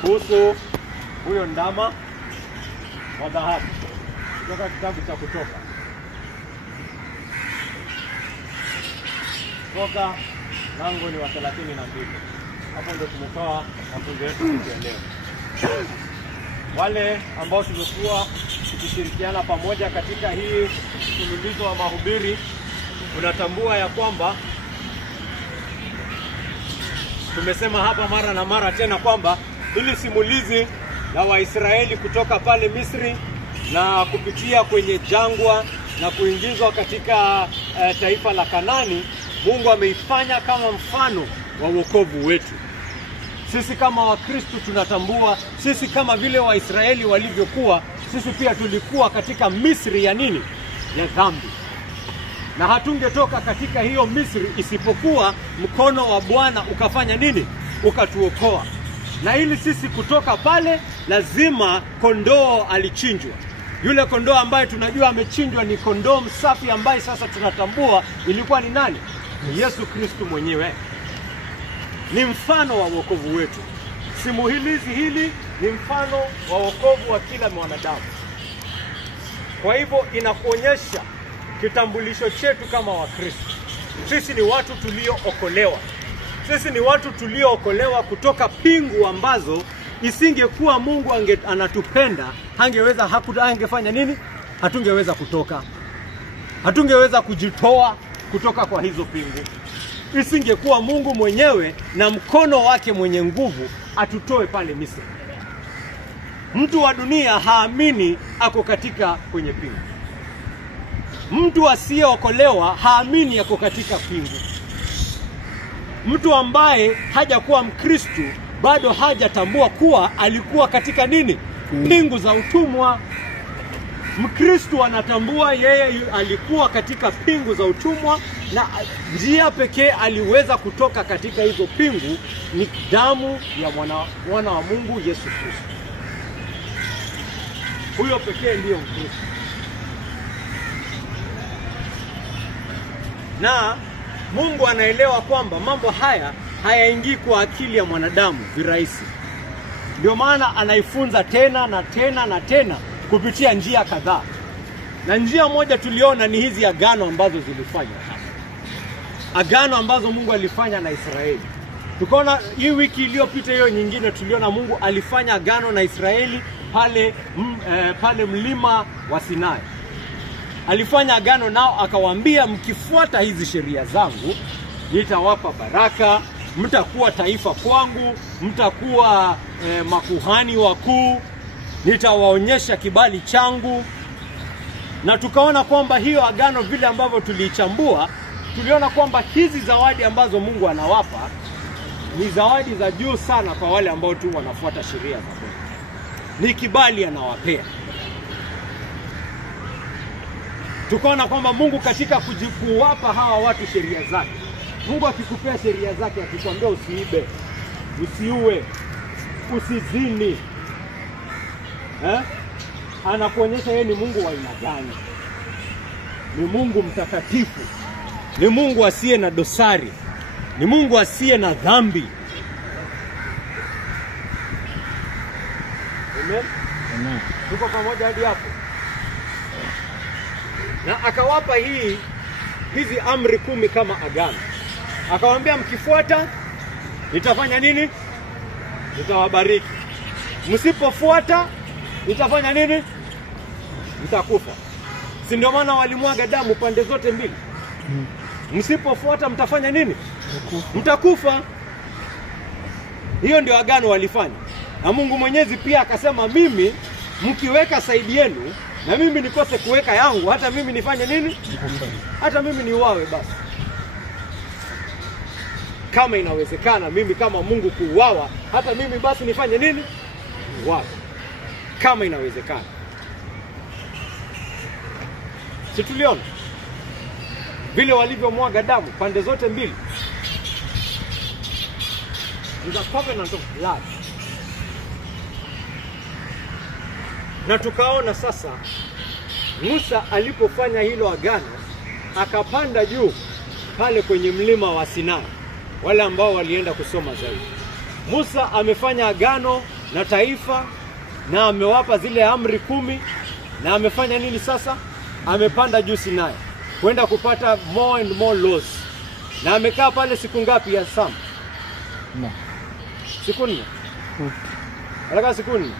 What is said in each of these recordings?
kuhusu huyo ndama wa dhahabu kutoka kitabu cha Kutoka. Kutoka lango ni wa 32. Hapo ndio tumetoa mafunzo yetu siku ya leo. Wale ambao tumekuwa tukishirikiana pamoja katika hii mfululizo wa mahubiri, unatambua ya kwamba tumesema hapa mara na mara tena kwamba hili simulizi la Waisraeli kutoka pale Misri na kupitia kwenye jangwa na kuingizwa katika taifa la Kanani, Mungu ameifanya kama mfano wa wokovu wetu. Sisi kama Wakristo tunatambua, sisi kama vile Waisraeli walivyokuwa, sisi pia tulikuwa katika Misri ya nini? Ya dhambi. Na hatungetoka katika hiyo Misri isipokuwa mkono wa Bwana ukafanya nini? Ukatuokoa. Na ili sisi kutoka pale, lazima kondoo alichinjwa. Yule kondoo ambaye tunajua amechinjwa ni kondoo msafi ambaye sasa tunatambua ilikuwa ni nani? Ni Yesu Kristo mwenyewe. Ni mfano wa wokovu wetu. Simulizi hili ni mfano wa wokovu wa kila mwanadamu. Kwa hivyo inakuonyesha kitambulisho chetu kama Wakristo. Sisi ni watu tuliookolewa. Sisi ni watu tuliookolewa kutoka pingu ambazo isingekuwa Mungu anatupenda, hangefanya nini? Hatungeweza kutoka. Hatungeweza kujitoa kutoka kwa hizo pingu. Isingekuwa Mungu mwenyewe na mkono wake mwenye nguvu atutoe pale Misri. Mtu wa dunia haamini ako katika kwenye pingu. Mtu asiyeokolewa haamini yako katika pingu. Mtu ambaye hajakuwa Mkristo bado hajatambua kuwa alikuwa katika nini? Pingu za utumwa. Mkristo anatambua yeye alikuwa katika pingu za utumwa, na njia pekee aliweza kutoka katika hizo pingu ni damu ya mwana wa Mungu Yesu Kristo. Huyo pekee ndiyo Mkristo. Na Mungu anaelewa kwamba mambo haya hayaingii kwa akili ya mwanadamu virahisi. Ndio maana anaifunza tena na tena na tena kupitia njia kadhaa. Na njia moja tuliona ni hizi agano ambazo zilifanywa hapa. Agano ambazo Mungu alifanya na Israeli. Tukaona hii wiki iliyopita, hiyo nyingine tuliona Mungu alifanya agano na Israeli pale mlima wa Sinai. Alifanya agano nao akawaambia, mkifuata hizi sheria zangu nitawapa baraka, mtakuwa taifa kwangu, mtakuwa makuhani wakuu, nitawaonyesha kibali changu. Na tukaona kwamba hiyo agano vile ambavyo tuliichambua, tuliona kwamba hizi zawadi ambazo Mungu anawapa ni zawadi za juu sana kwa wale ambao tu wanafuata sheria za Mungu. Ni kibali anawapea. Tukaona kwamba Mungu katika kuwapa hawa watu sheria zake, Mungu akikupea sheria zake, akikwambia usiibe, usiue, usizini, anakuonyesha yeye ni Mungu wa aina gani. Ni Mungu mtakatifu, ni Mungu asiye na dosari, ni Mungu asiye na dhambi. Amen. Amen. Tuko pamoja hadi hapo? Na akawapa hizi amri 10 kama agano. Akawaambia, mkifuata nitafanya nini? Nitawabariki. Msipofuata nitafanya nini? Mtakufa. Si ndio maana walimwaga damu pande zote mbili? Msipofuata mtafanya nini? Mtakufa. Hiyo ndio agano walifanya. Na Mungu Mwenyezi pia akasema, mimi mkiweka saidi yenu na mimi nikose kuweka yangu, hata mimi nifanye nini? Hata mimi niuawe basi. Kama inawezekana mimi kama Mungu kuuawa, hata mimi basi nifanye nini? Niuawe. Kama inawezekana. Si tuliona vile walivyomwaga damu pande zote mbili? It's a covenant of blood. Na tukaona sasa Musa alipofanya hilo agano, akapanda juu pale kwenye mlima wa Sinai. Wale ambao walienda kusoma zaidi, Musa amefanya agano na taifa, na amewapa zile amri 10, na amefanya nini sasa? Amepanda juu Sinai kwenda kupata more and more laws. Na amekaa pale siku ngapi ya Sam? Siku 4. Alikaa siku 4.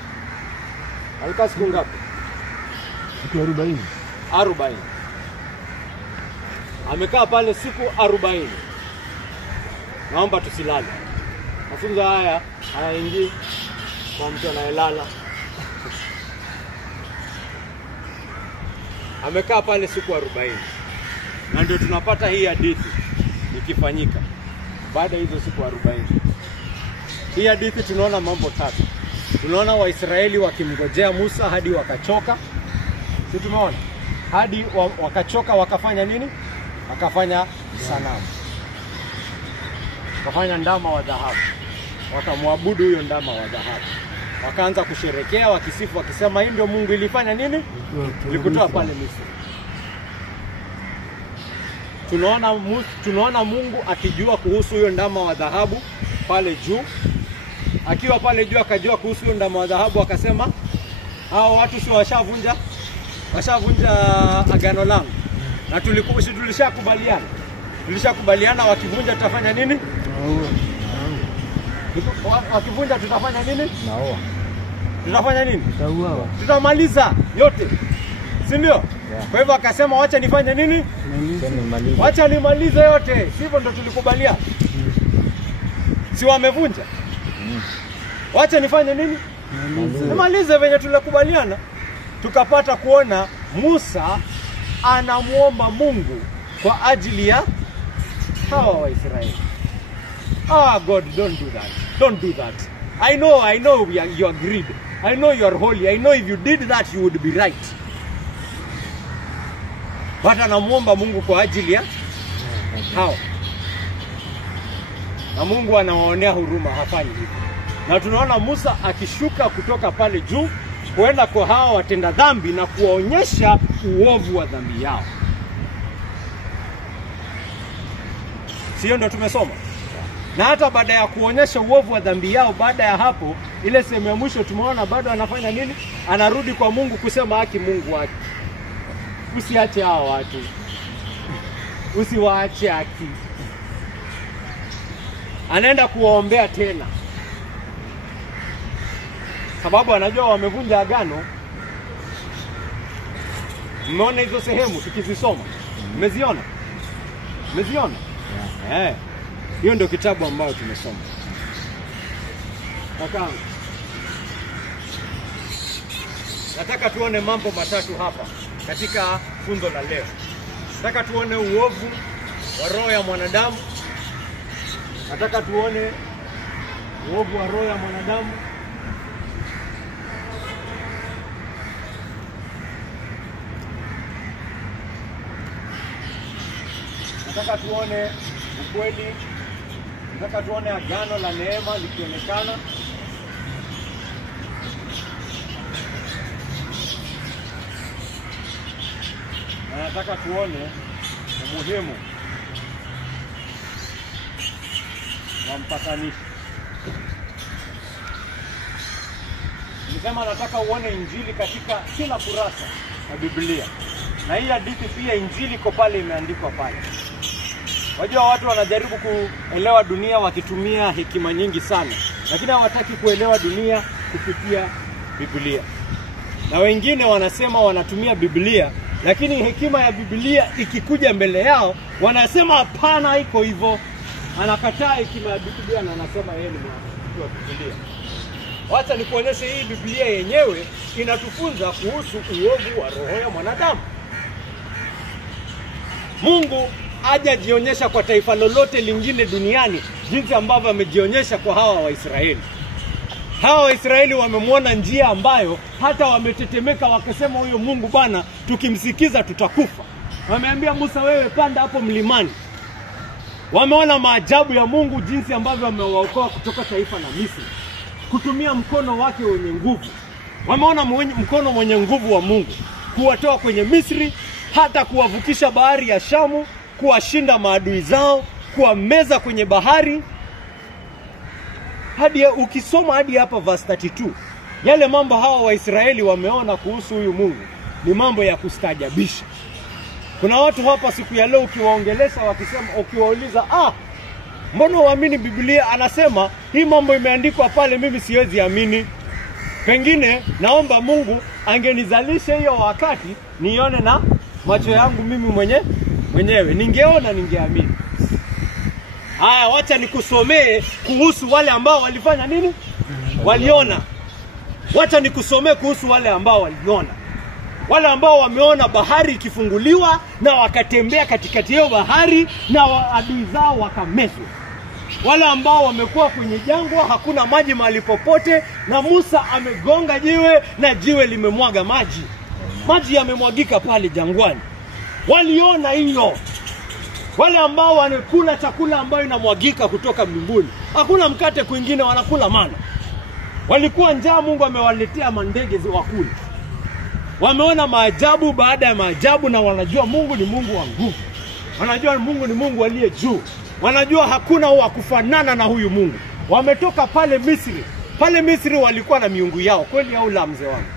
Alikaa siku ngapi? Siku 40. 40. Amekaa pale siku 40. Naomba tusilale. Mafunzo haya hayaingii kwa mtu anayelala. Amekaa pale siku 40. Na ndio tunapata hii hadithi ikifanyika baada hizo siku 40. Hii hadithi tunaona mambo 3. Tunaona Waisraeli wakimngojea Musa hadi wakachoka. Si tumeona? Hadi wakachoka, wakafanya nini? Wakafanya sanamu. Wakafanya ndama wa dhahabu. Wakamwabudu huyo ndama wa dhahabu. Wakaanza kusherekea, wakisifu, wakisema hii ndio Mungu ilifanya nini? Ilikutoa pale Misri. Tunaona Mungu akijua kuhusu huyo ndama wa dhahabu pale juu. Akiwa pale juu akajua kuhusu huyo ndama wa dhahabu, akasema hao watu si washavunja agano langu. Na tulishakubaliana wakivunja tutafanya nini? Wakivunja tutafanya nini? Tutafanya nini? Tutamaliza yote. Si ndio? Kwa hivyo akasema wacha nifanye nini? Wacha nimalize yote. Sivyo ndo tulikubaliana? Si wamevunja? Wacha nifanye nini? Nimalize venye tulikubaliana. Tukapata kuona Musa anamuomba Mungu kwa ajili ya hawa Waisraeli. God, don't do that. Don't do that. I know you are greed. I know you are holy. I know if you did that you would be right. But anamuomba Mungu kwa ajili ya hawa. Na Mungu anawaonea huruma, hafanyi hivyo. Na tunaona Musa akishuka kutoka pale juu kwenda kwa hawa watenda dhambi na kuwaonyesha uovu wa dhambi yao. Sio ndo tumesoma? Na hata baada ya kuonyesha uovu wa dhambi yao, baada ya hapo, ile sehemu ya mwisho tumeona bado anafanya nini? Anarudi kwa Mungu kusema haki Mungu wake. Usiache hao watu. Usiwaache haki. Anaenda kuwaombea tena. Sababu anajua wamevunja agano. Mmeona hizo sehemu tukizisoma? Mmeziona? Mmeziona? Hiyo ndio kitabu ambayo tumesoma. Kaka, nataka tuone mambo 3 hapa katika funzo la leo. Nataka tuone uovu wa roho ya mwanadamu. Nataka tuone uovu wa roho ya mwanadamu. Nataka tuone ukweli. Nataka tuone agano la neema likionekana. Na nataka tuone umuhimu wa mpatanishi. Nilisema nataka uone injili katika kila kurasa ya Biblia. Na hii hadithi pia injili iko pale, imeandikwa pale. Wajua watu wanajaribu kuelewa dunia wakitumia hekima nyingi sana, lakini hawataki kuelewa dunia kupitia Biblia. Na wengine wanasema wanatumia Biblia, lakini hekima ya Biblia ikikuja mbele yao, wanasema hapana, haiko hivyo. Anakataa hekima ya Biblia na anasema yeye ni mtu wa Biblia. Wacha nikuonyeshe hii Biblia yenyewe inatufunza kuhusu uovu wa roho ya mwanadamu. Mungu hajajionyesha kwa taifa lolote lingine duniani jinsi ambavyo amejionyesha kwa hawa Waisraeli. Hawa Waisraeli wamemwona njia ambayo hata wametetemeka, wakasema huyo Mungu bana, tukimsikiza tutakufa. Wameambia Musa, wewe panda hapo mlimani. Wameona maajabu ya Mungu, jinsi ambavyo amewaokoa kutoka taifa la Misri kutumia mkono wake wenye nguvu. Wameona mkono mwenye nguvu wa Mungu kuwatoa kwenye Misri, hata kuwavukisha bahari ya Shamu, kuwashinda maadui zao, kuwameza kwenye bahari. hadi ukisoma hadi hapa verse 32, yale mambo hawa Waisraeli wameona kuhusu huyu Mungu ni mambo ya kustaajabisha. Kuna watu hapa siku ya leo ukiwaongelesha wakisema, ukiwauliza mbona uamini Biblia, anasema hii mambo imeandikwa pale, mimi siwezi amini. Pengine naomba Mungu angenizalisha hiyo wakati nione na macho yangu mimi mwenyewe, ningeona, ningeamini. Haya, wacha nikusomee kuhusu wale ambao walifanya nini? Waliona. Wacha nikusomee kuhusu wale ambao waliona. Wale ambao wameona bahari ikifunguliwa na wakatembea katikati ya bahari na adui zao wakamezwa. Wale ambao wamekuwa kwenye jangwa, hakuna maji mahali popote, na Musa amegonga jiwe na jiwe limemwaga maji. Maji yamemwagika pale jangwani. Waliona hiyo. Wale ambao wanakula chakula ambayo inamwagika kutoka mbinguni. Hakuna mkate kwingine, wanakula mana. Walikuwa njaa, Mungu amewaletea mandege wakule. Wameona maajabu baada ya maajabu, na wanajua Mungu ni Mungu wa nguvu. Wanajua Mungu ni Mungu aliye juu. Wanajua hakuna wa kufanana na huyu Mungu. Wametoka pale Misri. Pale Misri walikuwa na miungu yao. Kweli au la, mzee wangu?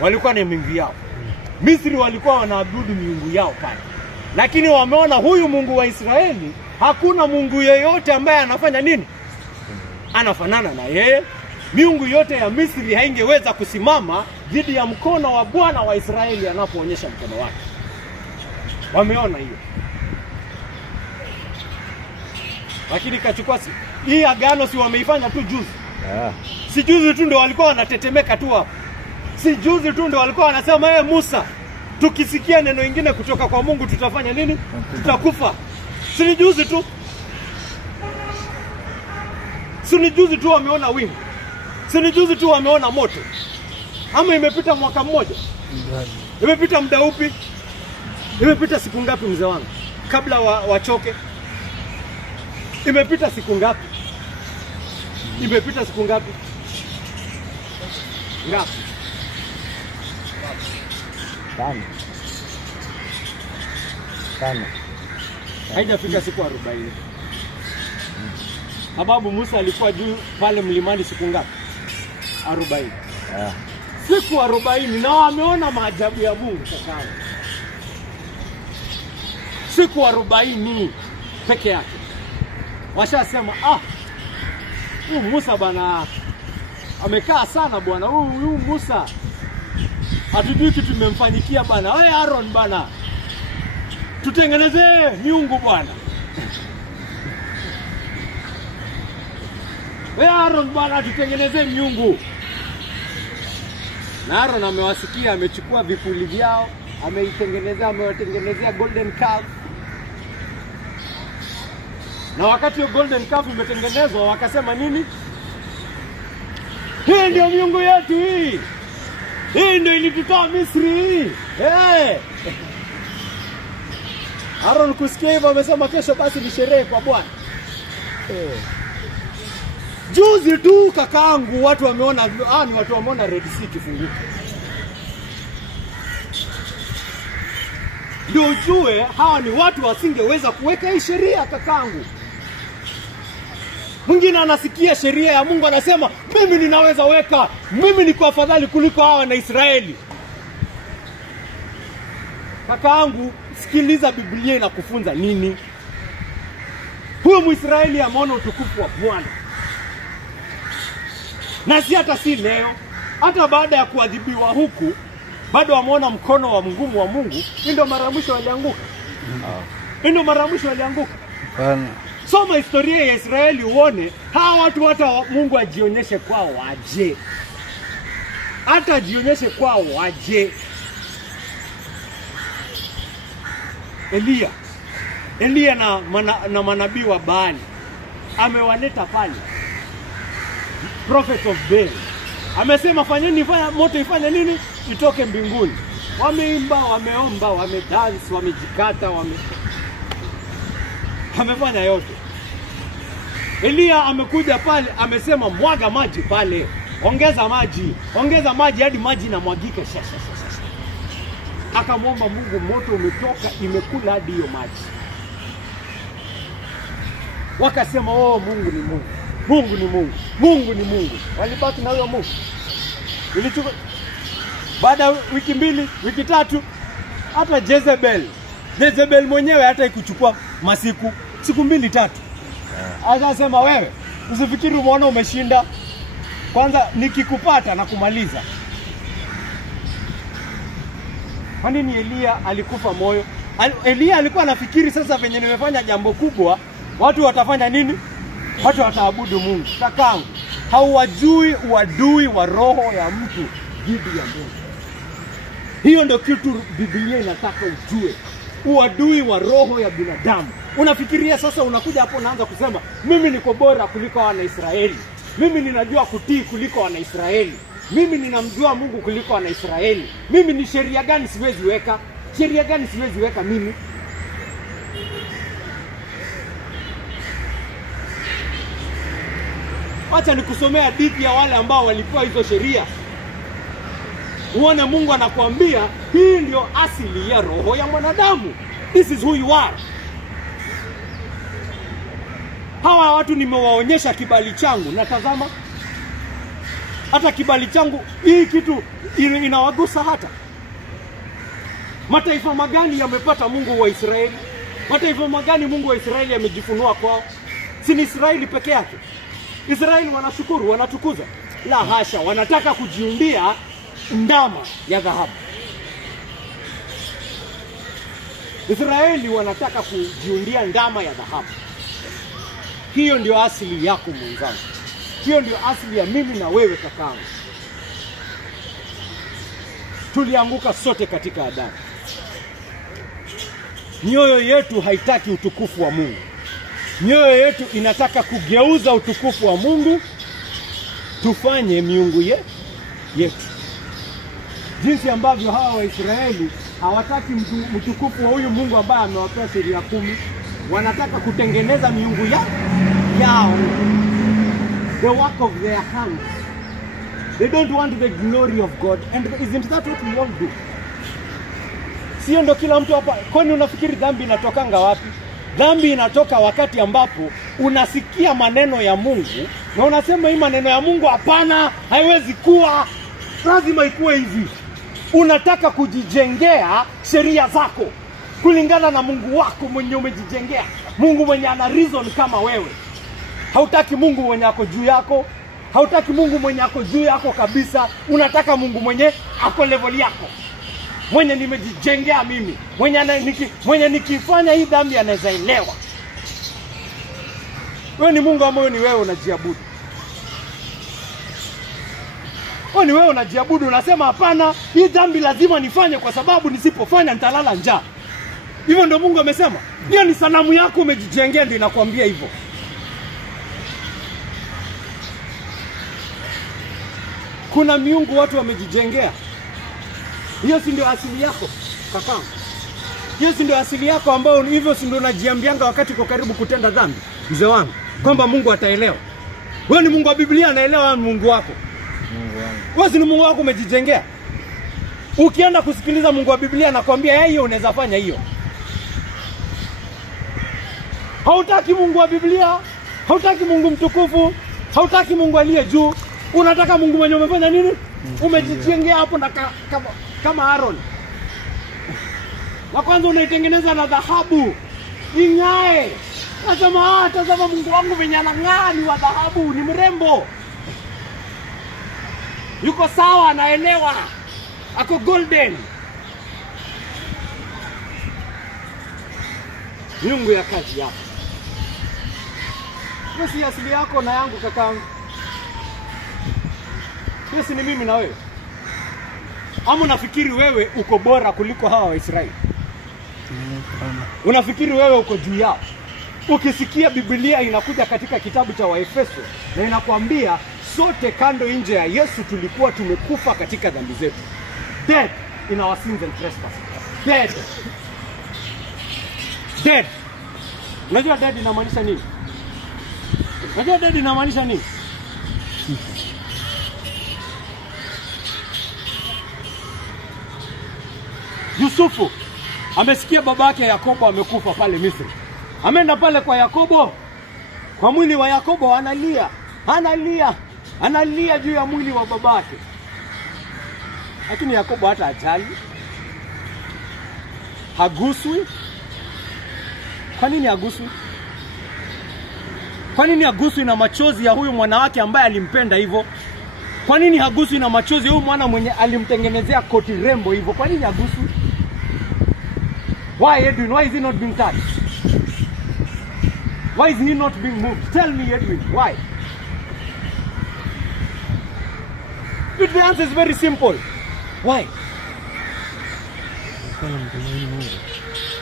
Walikuwa na miungu yao. Misri walikuwa wanaabudu miungu yao pale. Lakini wameona huyu Mungu wa Israeli, hakuna Mungu yeyote ambaye anafanya nini? Anafanana na yeye. Miungu yote ya Misri haingeweza kusimama dhidi ya mkono wa Bwana wa Israeli anapoonyesha mkono wake. Wameona hiyo. Lakini kachukua hii agano, si wameifanya tu juzi. Si juzi tu ndio walikuwa wanatetemeka tu hapo. Si juzi tu ndio walikuwa wanasema Musa, tukisikia neno lingine kutoka kwa Mungu tutafanya nini? Tutakufa. Si ni juzi tu. Si ni juzi tu wameona wingu. Si ni juzi tu wameona moto. Ama imepita mwaka mmoja? Imepita muda upi? Imepita siku ngapi mzee wangu? Kabla wachoke. Imepita siku ngapi? Imepita siku ngapi? Ngapi? Tano. Haijafika siku 40. Sababu Musa alikuwa juu pale mlimani siku ngapi? 40. Siku 40, na wameona maajabu ya Mungu sasa. Siku 40 peke yake. Washasema huyu Musa bana amekaa sana bwana. Huyu Musa hatujui kitu tumemfanyikia bana. Wewe Aaron bana, tutengeneze miungu bwana. Wewe Aaron bana, tutengeneze miungu. Na Aaron amewasikia, amechukua vipuli vyao, amewatengenezea golden calf. Na wakati hiyo golden calf imetengenezwa, wakasema nini? Hii ndio miungu yetu hii. Hii ndio ilitutoa Misri. Aaron kusikia hivyo amesema kesho basi ni sherehe kwa Bwana. Juzi tu kakaangu watu wameona, ni watu wameona Red Sea kifunguka. Ndio ujue hawa ni watu wasingeweza kuweka hii sheria kakaangu. Mwingine anasikia sheria ya Mungu anasema mimi ninaweza weka, mimi niko afadhali kuliko hawa na Israeli. Kakaangu, sikiliza Biblia inakufunza nini? Huyo Mwisraeli ameona utukufu wa Bwana. Na si leo, hata baada ya kuadhibiwa huku, bado wameona mkono wa mgumu wa Mungu. Ndio mara mwisho walianguka. Ndio mara mwisho walianguka. Soma historia ya Israeli uone hawa watu hata Mungu ajionyeshe kwao aje. Hata ajionyeshe kwao aje. Elia na manabii wa Baali amewaleta pale. Prophet of Baal amesema fanyeni moto ifanye nini? Itoke mbinguni. Wameimba, wameomba, wamedance, wamejikata, wamefanya yote. Elia amekuja pale, amesema mwaga maji pale, ongeza maji hadi maji inamwagika. Akamwomba Mungu, moto umetoka, imekula hadi hiyo maji. Wakasema Mungu ni Mungu. Mungu ni Mungu, Mungu ni Mungu. Walibaki na huyo Mungu. Ilichukua baada ya wiki 2, wiki 3, hata Jezebel mwenyewe hata ikuchukua siku 2 3. Akasema wewe usifikiri umeona umeshinda. Kwanza nikikupata na kumaliza. Kwa nini Elia alikufa moyo? Elia alikuwa anafikiri sasa venye nimefanya jambo kubwa, watu watafanya nini? Watu wataabudu Mungu. Takangu, hauwajui uadui wa roho ya mtu dhidi ya Mungu. Hiyo ndio kitu Biblia inataka ujue. Uadui wa roho ya binadamu. Unafikiria sasa unakuja hapo unaanza kusema mimi niko bora kuliko Wanaisraeli. Mimi ninajua kutii kuliko Wanaisraeli. Mimi ninamjua Mungu kuliko Wanaisraeli. Mimi ni sheria gani siwezi weka? Sheria gani siwezi weka mimi? Acha nikusomea hadithi ya wale ambao walipewa hizo sheria. Uone Mungu anakuambia hii ndio asili ya roho ya mwanadamu. This is who you are. Hawa watu nimewaonyesha kibali changu, na tazama hata kibali changu hii kitu inawagusa hata. Mataifa magani yamepata Mungu wa Israeli? Mataifa magani Mungu wa Israeli amejifunua kwao? Si ni Israeli peke yake? Israeli wanashukuru, wanatukuza? La hasha, wanataka kujiundia ndama ya dhahabu. Israeli wanataka kujiundia ndama ya dhahabu. Hiyo ndio asili yako mwenzangu. Hiyo ndio asili ya mimi na wewe kakangu. Tulianguka sote katika Adamu. Mioyo yetu haitaki utukufu wa Mungu. Mioyo yetu inataka kugeuza utukufu wa Mungu tufanye miungu yetu. Jinsi ambavyo hawa Waisraeli hawataki utukufu wa huyu Mungu ambaye amewapea sheria 10, wanataka kutengeneza miungu yao. The work of their hands. They don't want the glory of God. And isn't that what we all do? Sio ndo kila mtu hapa? Kwani unafikiri dhambi inatokanga wapi? Dhambi inatoka wakati ambapo unasikia maneno ya Mungu na unasema hii maneno ya Mungu hapana, haiwezi kuwa, lazima ikuwe hivi. Unataka kujijengea sheria zako kulingana na Mungu wako mwenye umejijengea. Mungu mwenye ana reason kama wewe. Hautaki Mungu mwenye ako juu yako. Hautaki Mungu mwenye ako juu yako kabisa. Unataka Mungu mwenye ako level yako. Mwenye nimejijengea mimi. Mwenye nikifanya hii dhambi anaweza elewa. Wewe ni Mungu ambaye ni wewe unajiabudu. Wewe ni wewe unajiabudu, unasema hapana, hii dhambi lazima nifanye kwa sababu nisipofanya nitalala njaa. Hivyo ndio Mungu amesema. Hiyo ni sanamu yako umejijengea ndio inakwambia hivyo. Kuna miungu watu wamejijengea. Hiyo si ndio asili yako kaka? Hiyo si ndio asili yako ambao hivyo si ndio unajiambianga wakati uko karibu kutenda dhambi? Mzee wangu, kwamba Mungu ataelewa. Wewe ni Mungu wa Biblia, anaelewa Mungu wako. Mungu wangu. Wewe si ni Mungu wako umejijengea. Ukienda kusikiliza Mungu wa Biblia anakuambia hiyo unaweza fanya hiyo. Hautaki Mungu wa Biblia, hautaki Mungu mtukufu, hautaki Mungu aliye juu. Unataka Mungu mwenye umefanya nini? Umejijengea hapo na kama Aaron. Na kwanza unaitengeneza na dhahabu ingae. Nasema tazama Mungu wangu venye anang'aa, ni wa dhahabu, ni mrembo. Yuko sawa, anaelewa. Ako golden. Mungu ya kazi yako. Basi asili yako na yangu kakangu. Sisi ni mimi na wewe. Ama unafikiri wewe uko bora kuliko hawa Waisraeli? Unafikiri wewe uko juu yao? Ukisikia Biblia inakuja katika kitabu cha Waefeso na inakwambia sote kando nje ya Yesu tulikuwa tumekufa katika dhambi zetu. Dead in our sins and trespasses. Dead. Dead. Unajua dead inamaanisha nini? Unajua dead inamaanisha nini? Yusufu amesikia babake Yakobo amekufa pale Misri. Ameenda pale kwa Yakobo. kwa mwili wa Yakobo analia juu ya mwili wa babake. Lakini Yakobo hata ajali, haguswi. Kwa nini haguswi? Kwa nini haguswi na machozi ya huyu mwanawake ambaye alimpenda hivyo? Kwa nini haguswi na machozi ya huyu mwana mwenye alimtengenezea koti rembo hivyo? Kwa nini haguswi? Why Edwin? Why is he not being touched? Why is he not being moved? Tell me, Edwin, why? The answer is very simple. Why?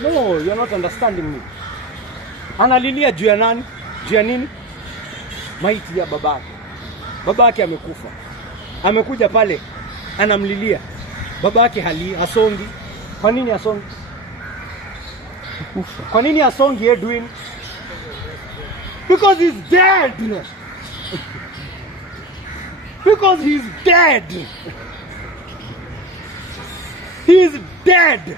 No, you're not understanding me. Analilia juu ya nani? Juu ya nini? Maiti ya babake. Babake amekufa. Amekuja pale, anamlilia. Babake hasongi. Kwa nini hasongi? Kwa nini hasongi, Edwin? Because he's dead. Because he's dead. He's dead.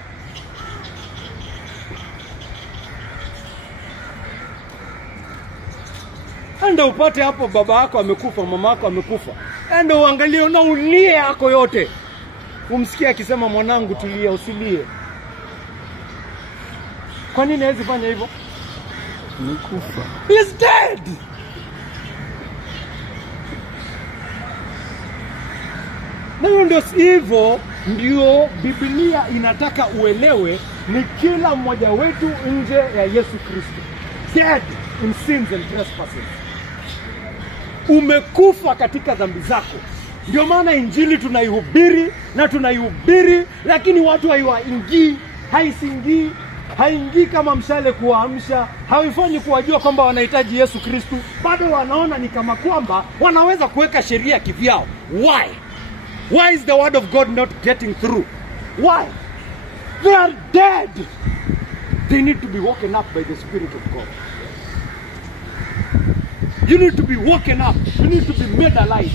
Enda upate hapo baba yako amekufa, mama yako amekufa. Enda uangalie na ulie yako yote. Umsikie akisema mwanangu tulia, usilie. Kwa nini hawezi fanya hivyo? Amekufa. He's dead. Na ndio hivyo ndio Biblia inataka uelewe, ni kila mmoja wetu nje ya Yesu Kristo. Dead in sins and trespasses. Umekufa katika dhambi zako. Ndio maana injili tunaihubiri, lakini watu haingii kama mshale kuwaamsha, haifanyi kuwajua kwamba wanahitaji Yesu Kristo. Bado wanaona ni kama kwamba wanaweza kuweka sheria kivyao. Why? Why is the word of God not getting through? Why? They are dead. They need to be woken up by the Spirit of God. You need to be woken up. You need to be made alive.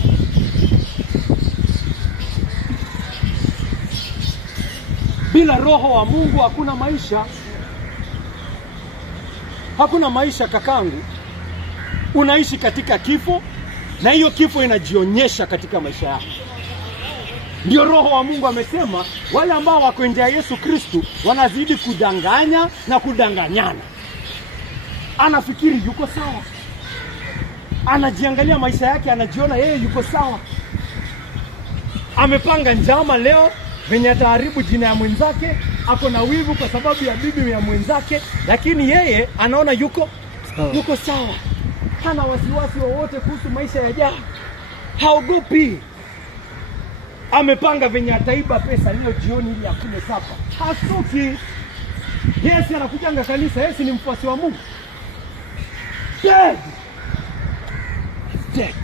Bila roho wa Mungu hakuna maisha. Hakuna maisha kakangu. Unaishi katika kifo, na hiyo kifo inajionyesha katika maisha yako. Ndio roho wa Mungu amesema wale ambao wako nje ya Yesu Kristo wanazidi kudanganya na kudanganyana. Anafikiri yuko sawa. Anajiangalia maisha yake, anajiona yeye yuko sawa. Amepanga njama leo venye ataharibu jina ya mwenzake, ako na wivu kwa sababu ya bibi ya mwenzake, lakini yeye anaona yuko sawa. Hana wasiwasi wowote kuhusu maisha yajayo. Haogopi. Amepanga venye ataiba pesa leo jioni ili akule sapa. Hasuki. Yesu anakujanga kanisa, Yesu ni mfuasi wa Mungu. Dead. Dead.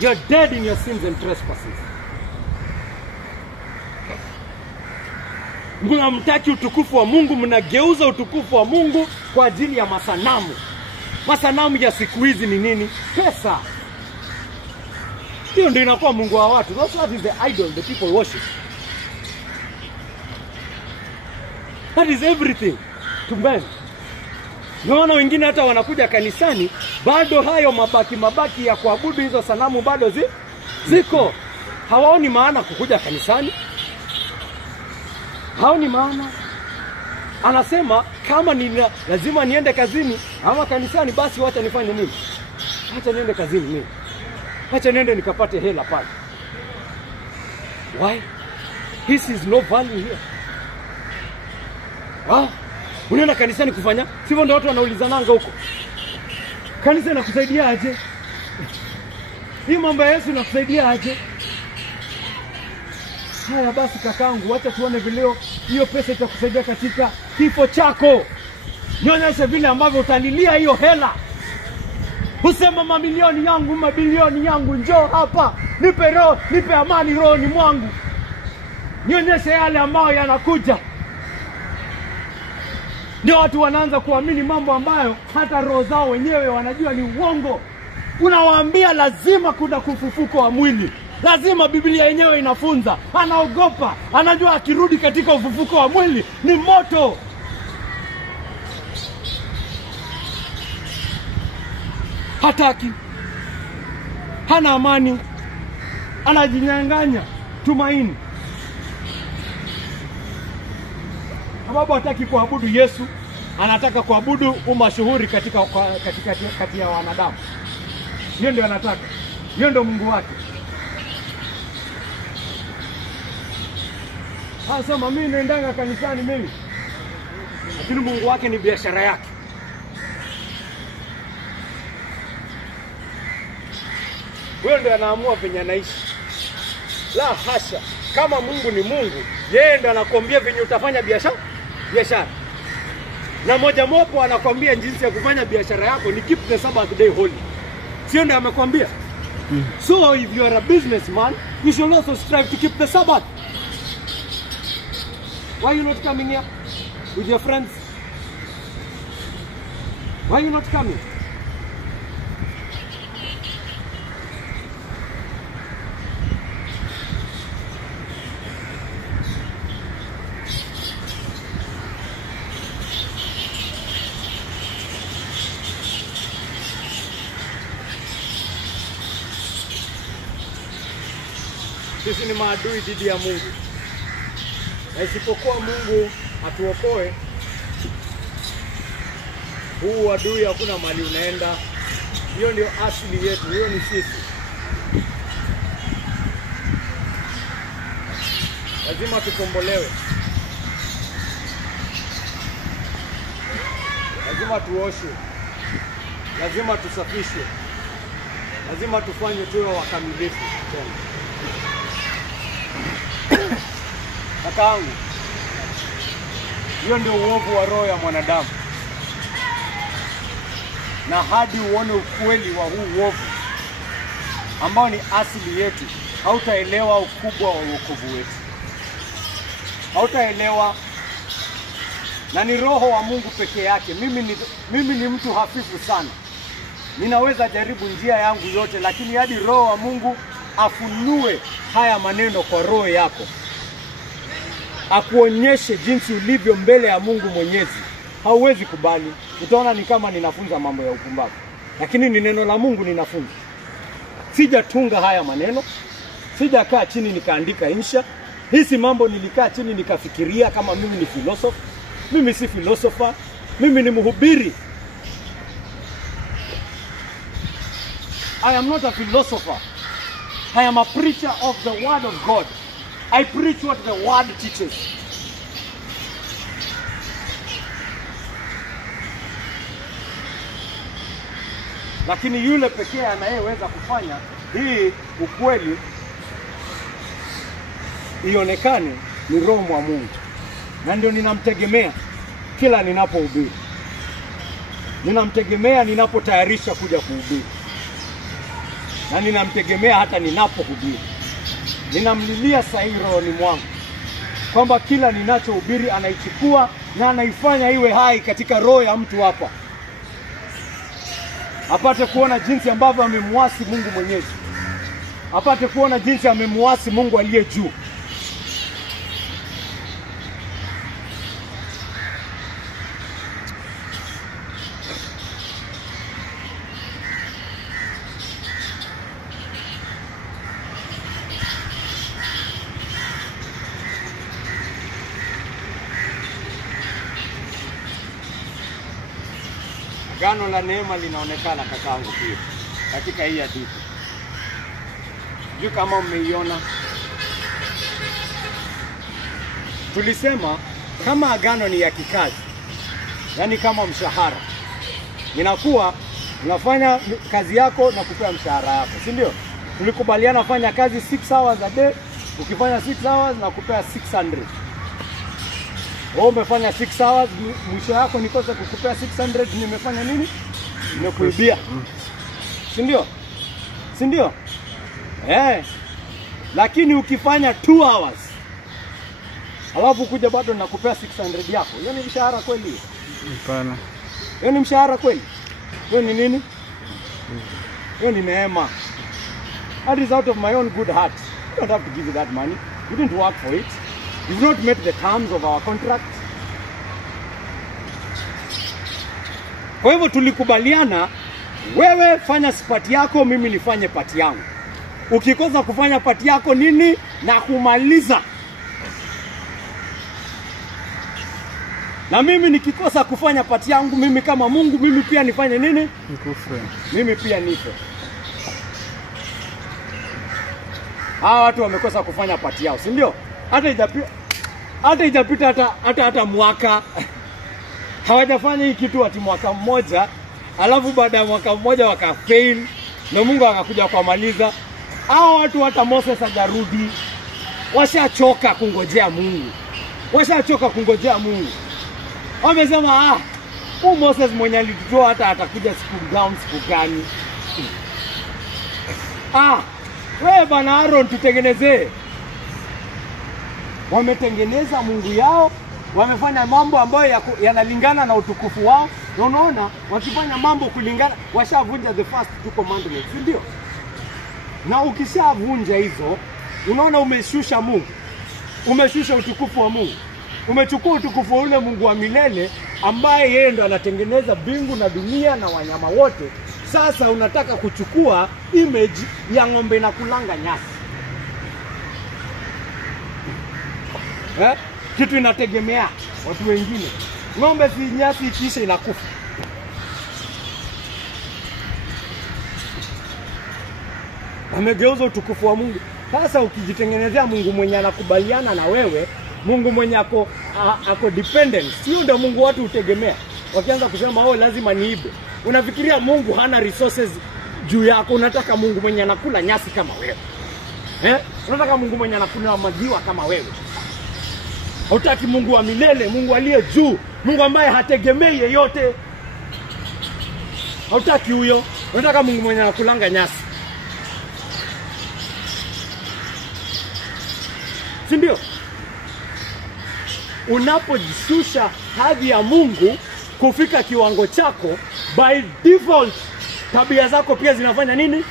You're dead in your sins and trespasses. Mnamtaki utukufu wa Mungu, mnageuza utukufu wa Mungu kwa ajili ya masanamu. Masanamu ya siku hizi ni nini? Pesa. Hiyo ndio inakuwa Mungu wa watu. That's what is the idol the people worship. That is everything to men. Naona wengine hata wanakuja kanisani, bado hayo mabaki ya kuabudu hizo sanamu bado ziko. Hawaoni maana kukuja kanisani. Haoni maana. Anasema kama lazima niende kazini ama kanisani, basi wacha nifanye nini? Wacha niende kazini mimi. Wacha niende nikapate hela pale. Why? This is no value here. Unaenda kanisani kufanya? Sivyo ndio watu wanaulizananga huko. Kanisa inakusaidia aje? Hii mambo ya Yesu inakusaidia aje? Haya basi kakangu, wacha tuone vileo hiyo pesa itakusaidia katika kifo chako. Nionyeshe vile ambavyo utalilia hiyo hela. Usema mamilioni yangu, mabilioni yangu, njoo hapa. Nipe roho, nipe amani rohoni mwangu. Nionyeshe yale ambayo yanakuja. Ndio watu wanaanza kuamini mambo ambayo hata roho zao wenyewe wanajua ni uongo. Unawaambia lazima kuna kufufuko wa mwili. Lazima Biblia yenyewe inafunza. Anaogopa. Anajua akirudi katika ufufuko wa mwili ni moto. hataki, hana amani, anajinyang'anya tumaini, sababu hataki kuabudu Yesu, anataka kuabudu umashuhuri kati ya wanadamu. Hiyo ndio anataka, hiyo ndio Mungu wake. Sasa mimi naendanga kanisani mimi, lakini Mungu wake ni biashara yake. Wewe ndio anaamua venye anaishi. La hasha. Kama Mungu ni Mungu, yeye ndio anakuambia venye utafanya biashara. Na moja mopo anakuambia jinsi ya kufanya biashara yako ni keep the Sabbath day holy. Sio ndio amekwambia? So if you are a businessman, you should also strive to keep the Sabbath. Why are you not coming here with your friends? Why are you not coming? Sisi ni maadui dhidi ya Mungu. Na isipokuwa Mungu atuokoe, huu adui hakuna mahali unaenda. Hiyo ndio asili yetu, hiyo ni sisi. Lazima tukombolewe. Lazima tuoshwe. Lazima tusafishwe. Lazima tufanye tuwe wakamilifu tena. Kakaangu, hiyo ndio uovu wa roho ya mwanadamu. Na hadi uone ukweli wa huu uovu ambao ni asili yetu, hautaelewa ukubwa wa wokovu wetu. Hautaelewa. Na ni roho wa Mungu peke yake. Mimi ni mtu hafifu sana. Ninaweza jaribu njia yangu yote, lakini hadi roho wa Mungu afunue haya maneno kwa roho yako, akuonyeshe jinsi ulivyo mbele ya Mungu Mwenyezi, hauwezi kubali. Utaona ni kama ninafunza mambo ya upumbavu, lakini ni neno la Mungu ninafunza. Sijatunga haya maneno, sijakaa chini nikaandika insha. Hizi mambo nilikaa chini nikafikiria kama mimi ni philosopher. Mimi si philosopher, mimi ni mhubiri. I am not a philosopher. I am a preacher of the word of God. I preach what the word teaches. Lakini yule pekee anayeweza kufanya hii ukweli ionekane ni Roho wa Mungu. Na ndio ninamtegemea kila ninapohubiri. Ninamtegemea ninapotayarisha kuja kuhubiri. Na ninamtegemea hata ninapohubiri. Ninamlilia sahihi rohoni mwangu kwamba kila ninachohubiri anaichukua na anaifanya iwe hai katika roho ya mtu hapa, apate kuona jinsi ambavyo amemwasi Mungu Mwenyezi, apate kuona jinsi amemwasi Mungu aliye juu. Agano la neema linaonekana kakaangu pia katika hii hadithi. Juu kama umeiona. Tulisema kama agano ni ya kikazi, yani kama mshahara, inakuwa unafanya kazi yako na kupewa mshahara yako, si ndio? Tulikubaliana fanya kazi 6 hours a day, ukifanya 6 hours na kupewa 600. Wewe umefanya 6 hours, mwisho yako nikosa kukupea 600, nimefanya nini? Nimekuibia. Si ndio? Si ndio? Lakini ukifanya 2 hours, alafu kuja bado nakupea 600 yako, hiyo ni mshahara kweli? Hapana. Hiyo ni mshahara kweli? Hiyo ni nini? Hiyo ni neema. That is out of my own good heart. You don't have to give you that money. You didn't work for it. You've not met the terms of our contract. Kwa hivyo tulikubaliana wewe fanya pati yako, mimi nifanye pati yangu. Ukikosa kufanya pati yako nini, na kumaliza. Na mimi nikikosa kufanya pati yangu, mimi kama Mungu, mimi pia nifanye nini? Nikufe. Mimi pia nife. Hawa watu wamekosa kufanya pati yao, si ndio? Hata ijapita hata mwaka hawajafanya hii kitu, ati mwaka mmoja, alafu baada ya mwaka mmoja wakafail na Mungu akakuja kumaliza. Hao watu hata Moses hajarudi. Washachoka kungojea Mungu. Wamesema huyu Moses mwenye alitutoa hata atakuja siku gani? Wewe bana Aaron tutengenezee. Wametengeneza Mungu yao, wamefanya mambo ambayo yanalingana na utukufu wao. Na unaona, wakifanya mambo kulingana, washavunja the first two commandments, ndio? Na ukishavunja hizo, unaona umeshusha Mungu. Umeshusha utukufu wa Mungu. Umechukua utukufu wa ule Mungu wa milele ambaye yeye ndo anatengeneza mbingu na dunia na wanyama wote. Sasa unataka kuchukua image ya ng'ombe na kulanga nyasi. Kitu inategemea watu wengine. Ng'ombe si nyasi ikiisha inakufa. Amegeuza utukufu wa Mungu. Sasa ukijitengenezea Mungu mwenye anakubaliana na wewe, Mungu mwenye ako dependent, sio ndio Mungu watu utegemea. Wakianza kusema lazima niibe. Unafikiria Mungu hana resources juu yako, unataka Mungu mwenye anakula nyasi kama wewe. Unataka Mungu mwenye anakula maziwa kama wewe. Hutaki Mungu wa milele, Mungu aliye juu, Mungu ambaye hategemei yeyote. Hutaki huyo. Unataka Mungu mwenye anakulanga nyasi. Si ndio? Unapojishusha hadhi ya Mungu kufika kiwango chako, by default tabia zako pia zinafanya nini?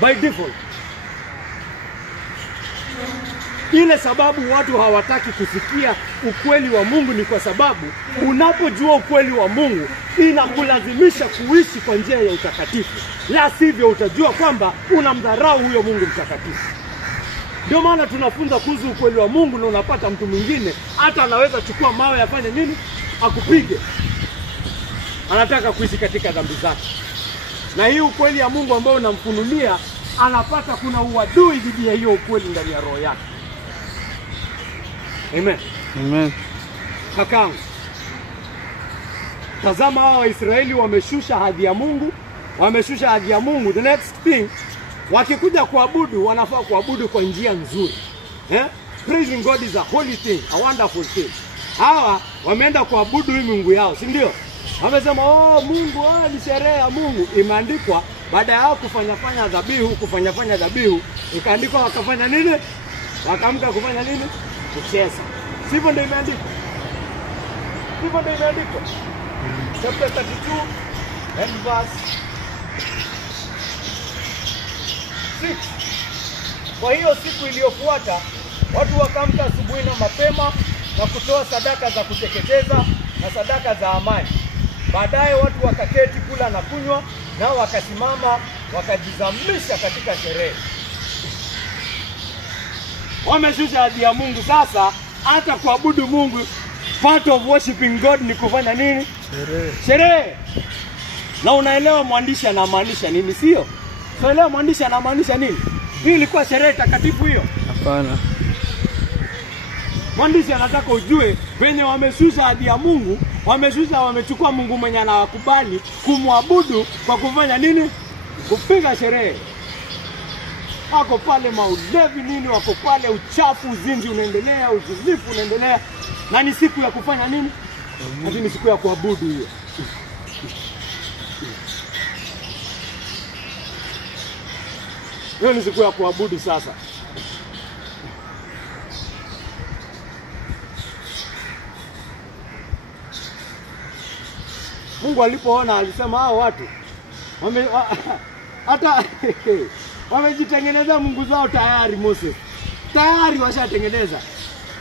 By default. Ile sababu watu hawataki kusikia ukweli wa Mungu ni kwa sababu unapojua ukweli wa Mungu inakulazimisha kuishi kwa njia ya utakatifu. La sivyo utajua kwamba unamdharau huyo Mungu mtakatifu. Ndio maana tunafunza kuhusu ukweli wa Mungu, na unapata mtu mwingine hata anaweza chukua mawe afanye nini? Akupige. Anataka kuishi katika dhambi zake. Na hii ukweli ya Mungu ambao unamfunulia, anapata kuna uadui dhidi ya hiyo ukweli ndani ya roho yake. Amen. Amen. Kakangu, tazama hao Waisraeli wameshusha hadhi ya Mungu. Wameshusha hadhi ya Mungu. The next thing, wakikuja kuabudu, wanafaa kuabudu kwa njia nzuri. Praising God is a holy thing, a wonderful thing. Hawa wameenda kuabudu hii Mungu yao, si ndio? Wamesema Mungu, ni sherehe ya Mungu. Imeandikwa baada ya kufanya dhabihu, ikaandikwa wakafanya nini? Wakaamka kufanya nini? Kucheza. Sivyo ndio imeandikwa? Chapter 32 and verse 6. Kwa hiyo siku iliyofuata watu wakaamka asubuhi na mapema na kutoa sadaka za kuteketeza na sadaka za amani. Baadaye watu wakaketi kula na kunywa, nao wakasimama wakajizamisha katika sherehe. Wameshusha hadhi ya Mungu. Sasa hata kuabudu Mungu, part of worshiping God ni kufanya nini? Sherehe. Na unaelewa mwandishi anamaanisha nini, sio? Unaelewa mwandishi anamaanisha nini? Hii ilikuwa sherehe takatifu hiyo? Hapana. Mwandishi anataka ujue venye wameshusha hadhi ya Mungu, wamechukua Mungu mwenye anawakubali kumwabudu kwa kufanya nini? Kupiga sherehe. Wako pale maulevi nini, wako pale uchafu, uzinzi unaendelea, uzinifu unaendelea. Na ni siku ya kufanya nini? Hadi ni siku ya kuabudu hiyo. Hiyo ni siku ya kuabudu sasa. Mungu alipoona alisema hao watu hata wamejitengeneza Mungu zao tayari. Moses tayari washatengeneza,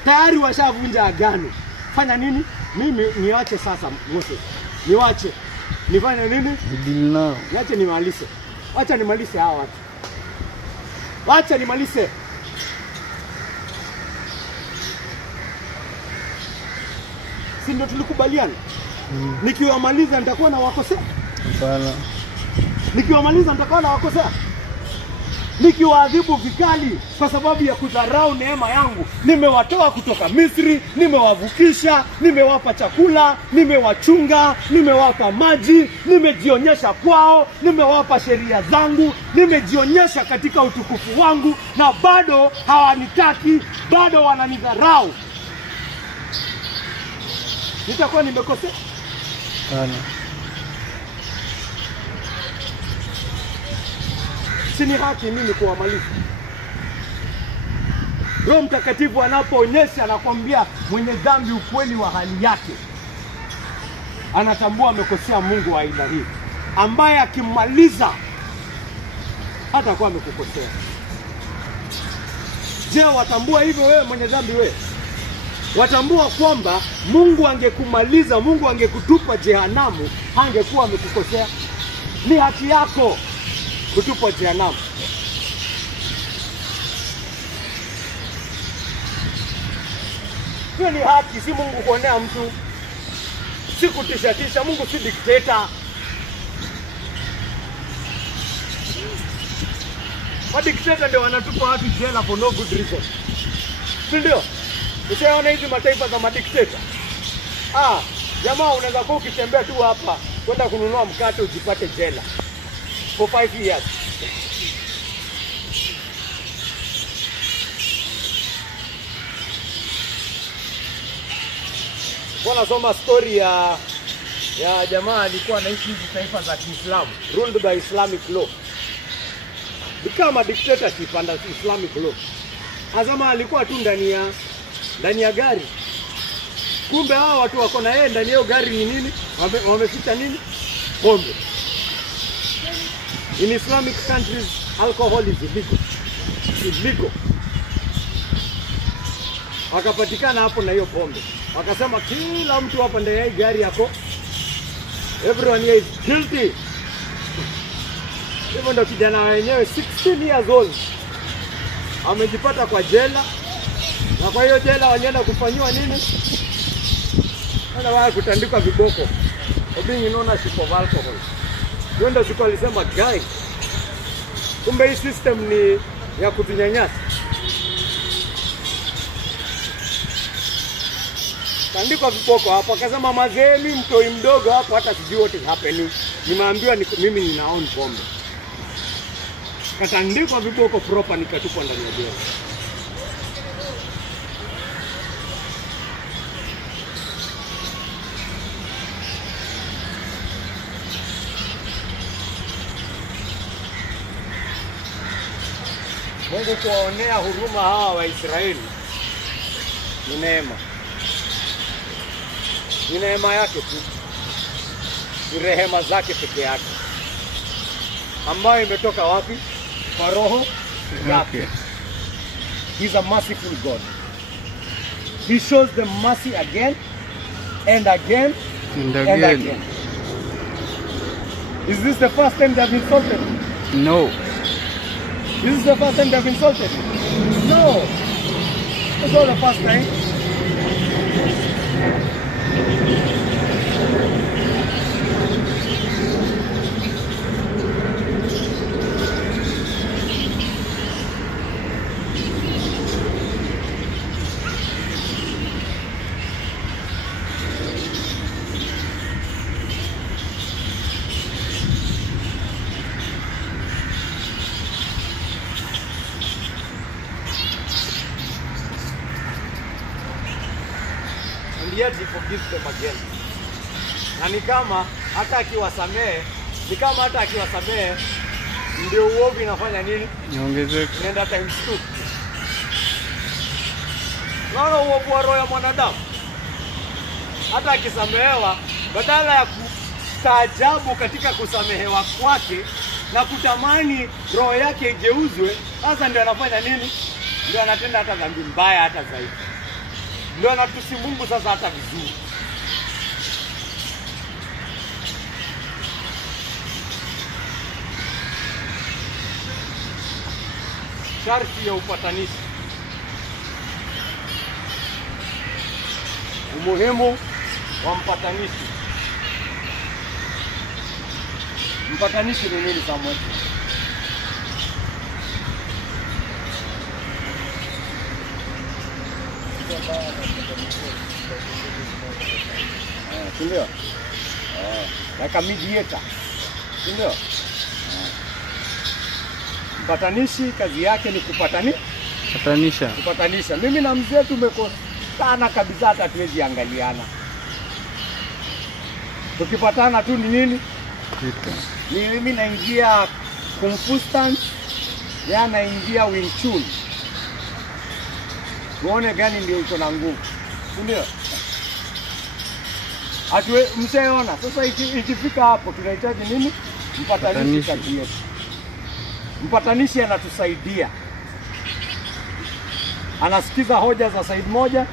tayari washavunja agano. Fanya nini? Mimi niwache sasa Moses, niwache Nifanye nini? Deal nao. Niache nimalize. Acha nimalize hawa watu. Acha nimalize. Si ndio tulikubaliana? Nikiwamaliza nitakuwa na wakosea? Hapana. Nikiwamaliza nitakuwa na wakosea? Nikiwaadhibu vikali kwa sababu ya kudharau neema yangu. Nimewatoa kutoka Misri, nimewavukisha, nimewapa chakula, nimewachunga, nimewapa maji, nimejionyesha kwao, nimewapa sheria zangu, nimejionyesha katika utukufu wangu, na bado hawanitaki, bado wananidharau. Nitakuwa nimekosea? Hapana. Si ni haki mimi kuwamaliza? Roho Mtakatifu anapoonyesha na kuambia mwenye dhambi ukweli wa hali yake, anatambua amekosea Mungu wa aina hii, ambaye akimaliza hata kuwa amekukosea. Je, watambua hivyo wewe mwenye dhambi wewe? Watambua kwamba Mungu angekumaliza, Mungu angekutupa jehanamu, hangekuwa amekukosea? Ni haki yako kutupwa jehanamu. Hiyo ni haki, si Mungu kuonea mtu, si kutishatisha. Mungu si dikteta. Madikteta ndio wanatupa watu jela for no good reason, si ndio? Usiona hizi mataifa za madikteta. Jamaa unaweza kuwa ukitembea tu hapa kwenda kununua mkate ujipate jela for 5 years. Bona soma story ya jamaa alikuwa anaishi hizi taifa za Kiislamu, ruled by Islamic law. Become a dictatorship under Islamic law. Azama alikuwa tu ndani ya gari. Kumbe hao watu wako na yeye ndani ya gari ni nini? Wameficha nini? Pombe. In Islamic countries, alcohol is illegal. Illegal. Wakapatikana hapo na hiyo pombe. Wakasema kila mtu hapa ndani ya gari yako, everyone here is guilty. Hivyo ndo kijana wenyewe 16 years old amejipata kwa jela, na kwa hiyo jela walienda kufanywa nini? Wao kutandikwa viboko. Being in ownership of alcohol. Hiyo ndo siku alisema guy, kumbe hii system ni ya kutunyanyasa. Tandikwa viboko hapo, akasema mazee mimi mtoi mdogo hapo hata sijui what is happening. Nimeambiwa mimi ninaona pombe. Katandikwa viboko proper, nikatupwa ndani ya jela. Mungu kuwaonea huruma hawa wa Israeli ni neema. Ni neema yake tu. Ni rehema zake peke yake. Ambayo imetoka wapi? Kwa roho yake. He's a merciful God. He shows them mercy again and again and again. Is this the first time they have insulted you? No. This is the first time they have insulted you? No. It's not the first time. And yet he forgives them again. Na ni kama hata akiwasamehe, ndio uovu inafanya nini? Niongezeke. Nenda times 2. Naona uovu wa roho ya mwanadamu. Hata akisamehewa, badala ya kustaajabu katika kusamehewa kwake na kutamani roho yake igeuzwe, sasa ndio anafanya nini? Ndio anatenda hata dhambi mbaya hata zaidi. Ndio anatusi Mungu sasa hata vizuri. Sharti ya upatanishi. Umuhimu wa mpatanishi. Mpatanishi ni nini Samuel? Ndio. Like a mediator. Ndio. Mpatanishi kazi yake ni kupatanisha. Mimi na mzee tumekosana kabisa, hata tuwezi angaliana. Tukipatana tu ni nini? Ni mimi naingia Kung Fu stance, yeye anaingia Wing Chun. Uone gani ndio iko na nguvu. Ndio. Atwe mshaona. Sasa ikifika hapo tunahitaji nini? Mpatanishi kati yetu. Mpatanishi anatusaidia. Anasikiza hoja za side moja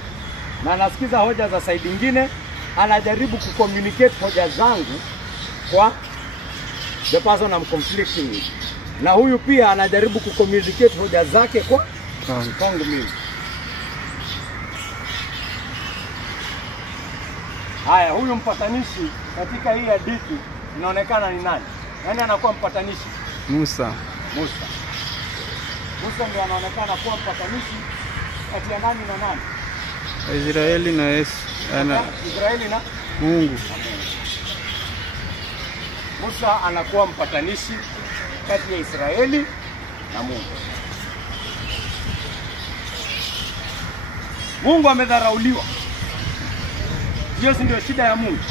na anasikiza hoja za side nyingine, anajaribu kucommunicate hoja zangu kwa the person I'm conflicting with. Na huyu pia anajaribu kucommunicate hoja zake kwa kwangu mimi. Haya, huyu mpatanishi katika hii hadithi inaonekana ni nani? Nani anakuwa mpatanishi? Musa. Musa ndio anaonekana kuwa mpatanishi kati ya nani na nani? Israeli na Yesu. Israeli na Mungu. Musa anakuwa mpatanishi kati ya Israeli na Mungu. Mungu amedharauliwa. Hiyo ndio shida ya Mungu.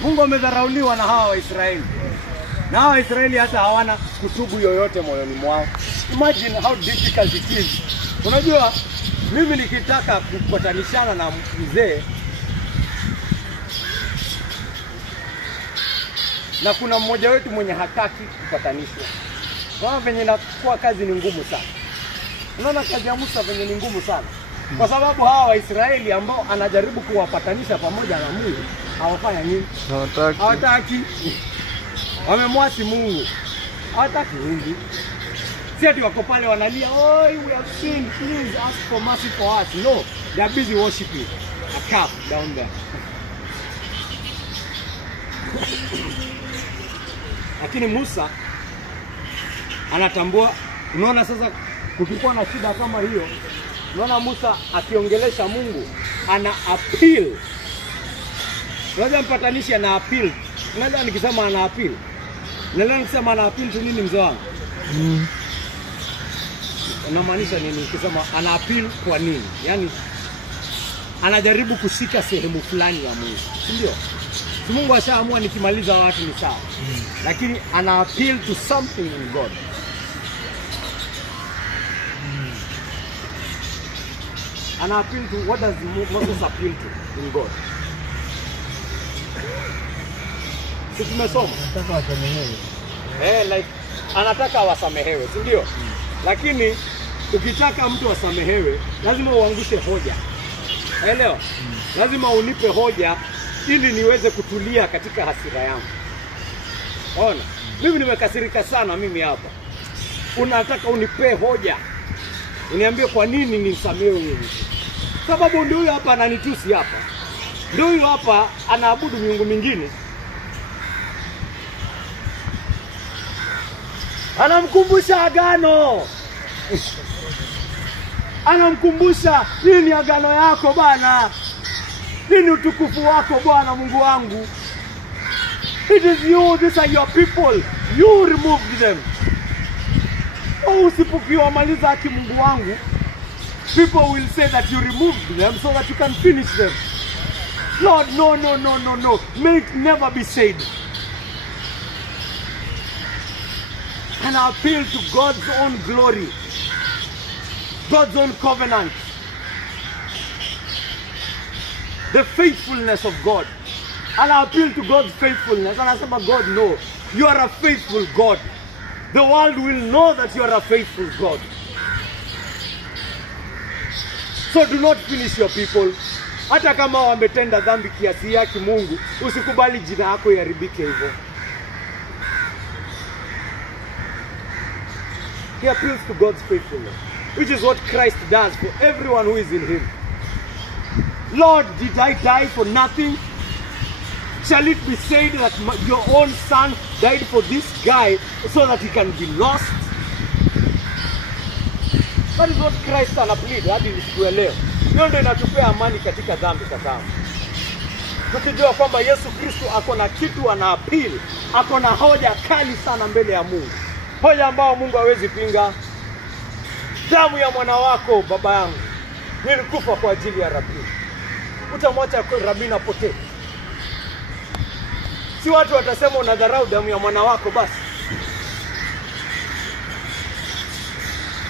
Mungu amedharauliwa na hawa Waisraeli. Na hawa Waisraeli hata hawana kutubu yoyote moyoni mwao. Imagine how difficult it is. Unajua mimi nikitaka kupatanishana na mzee na kuna mmoja wetu mwenye hataki kupatanishwa. Kwa venye inakuwa kazi ni ngumu sana. Unaona kazi ya Musa venye ni ngumu sana. Kwa sababu hawa Waisraeli ambao anajaribu kuwapatanisha pamoja na Mungu hawafanya nini? Hawataki. Wamemwasi Mungu. Hawataki Mungu. Si ati wako pale wanalia, "Oh, we have sinned, please ask for mercy for us." No, they are busy worshiping a calf down there. Lakini Musa anatambua. Unaona sasa kukikuwa na shida kama hiyo, unaona Musa akiongelesha Mungu ana appeal. Unajua mpatanishi ana appeal. Unajua nikisema ana appeal. Nalo nikisema ana appeal tu nini mzee wangu? Unamaanisha nini nikisema ana appeal kwa nini? Yaani anajaribu kushika sehemu fulani ya Mungu. Ndio. Mungu ashaamua nikimaliza watu ni sawa. Lakini ana appeal to something in God. Ana appeal to what does Moses appeal to in God? Si tumesoma? Nataka wasamehewe. Like anataka wasamehewe, si ndio? Lakini ukitaka mtu asamehewe, lazima uangushe hoja. Elewa? Lazima unipe hoja ili niweze kutulia katika hasira yangu. Ona, mimi nimekasirika sana mimi hapa. Unataka unipe hoja. Uniambie kwa nini nisamehe wewe. Sababu ndio huyu hapa ananitusi hapa. Ndio huyu hapa anaabudu miungu mingine. Anamkumbusha agano. Anamkumbusha, hii ni agano yako bana. Hii ni utukufu wako Bwana Mungu wangu. It is you, these are your people. You removed them. Usipokiwamaliza haki Mungu wangu, people will say that you removed them so that you can finish them. Lord, no. May it never be said. And I appeal to God's own glory, God's own covenant, the faithfulness of God. And I appeal to God's faithfulness. And I say, God, no, you are a faithful God. The world will know that you are a faithful God. So do not finish your people. Hata kama wametenda dhambi kiasi yake Mungu, usikubali jina yako iharibike hivyo. He appeals to God's faithfulness, which is what Christ does for everyone who is in him. Lord, did I die for nothing? Shall it be said that your own son died for this guy so that he can be lost? That is what Christ anaplead hadi nisikuelewe. Hiyo ndio inatupea amani katika dhambi tazama. Tukijua kwamba Yesu Kristo ako na kitu ana appeal, ako na hoja kali sana mbele ya Mungu. Hoja ambao Mungu hawezi pinga. Damu ya mwana wako baba yangu nilikufa kwa ajili ya Rabi. Utamwacha kwa Rabi na potee? Si watu watasema unadharau damu ya mwana wako basi.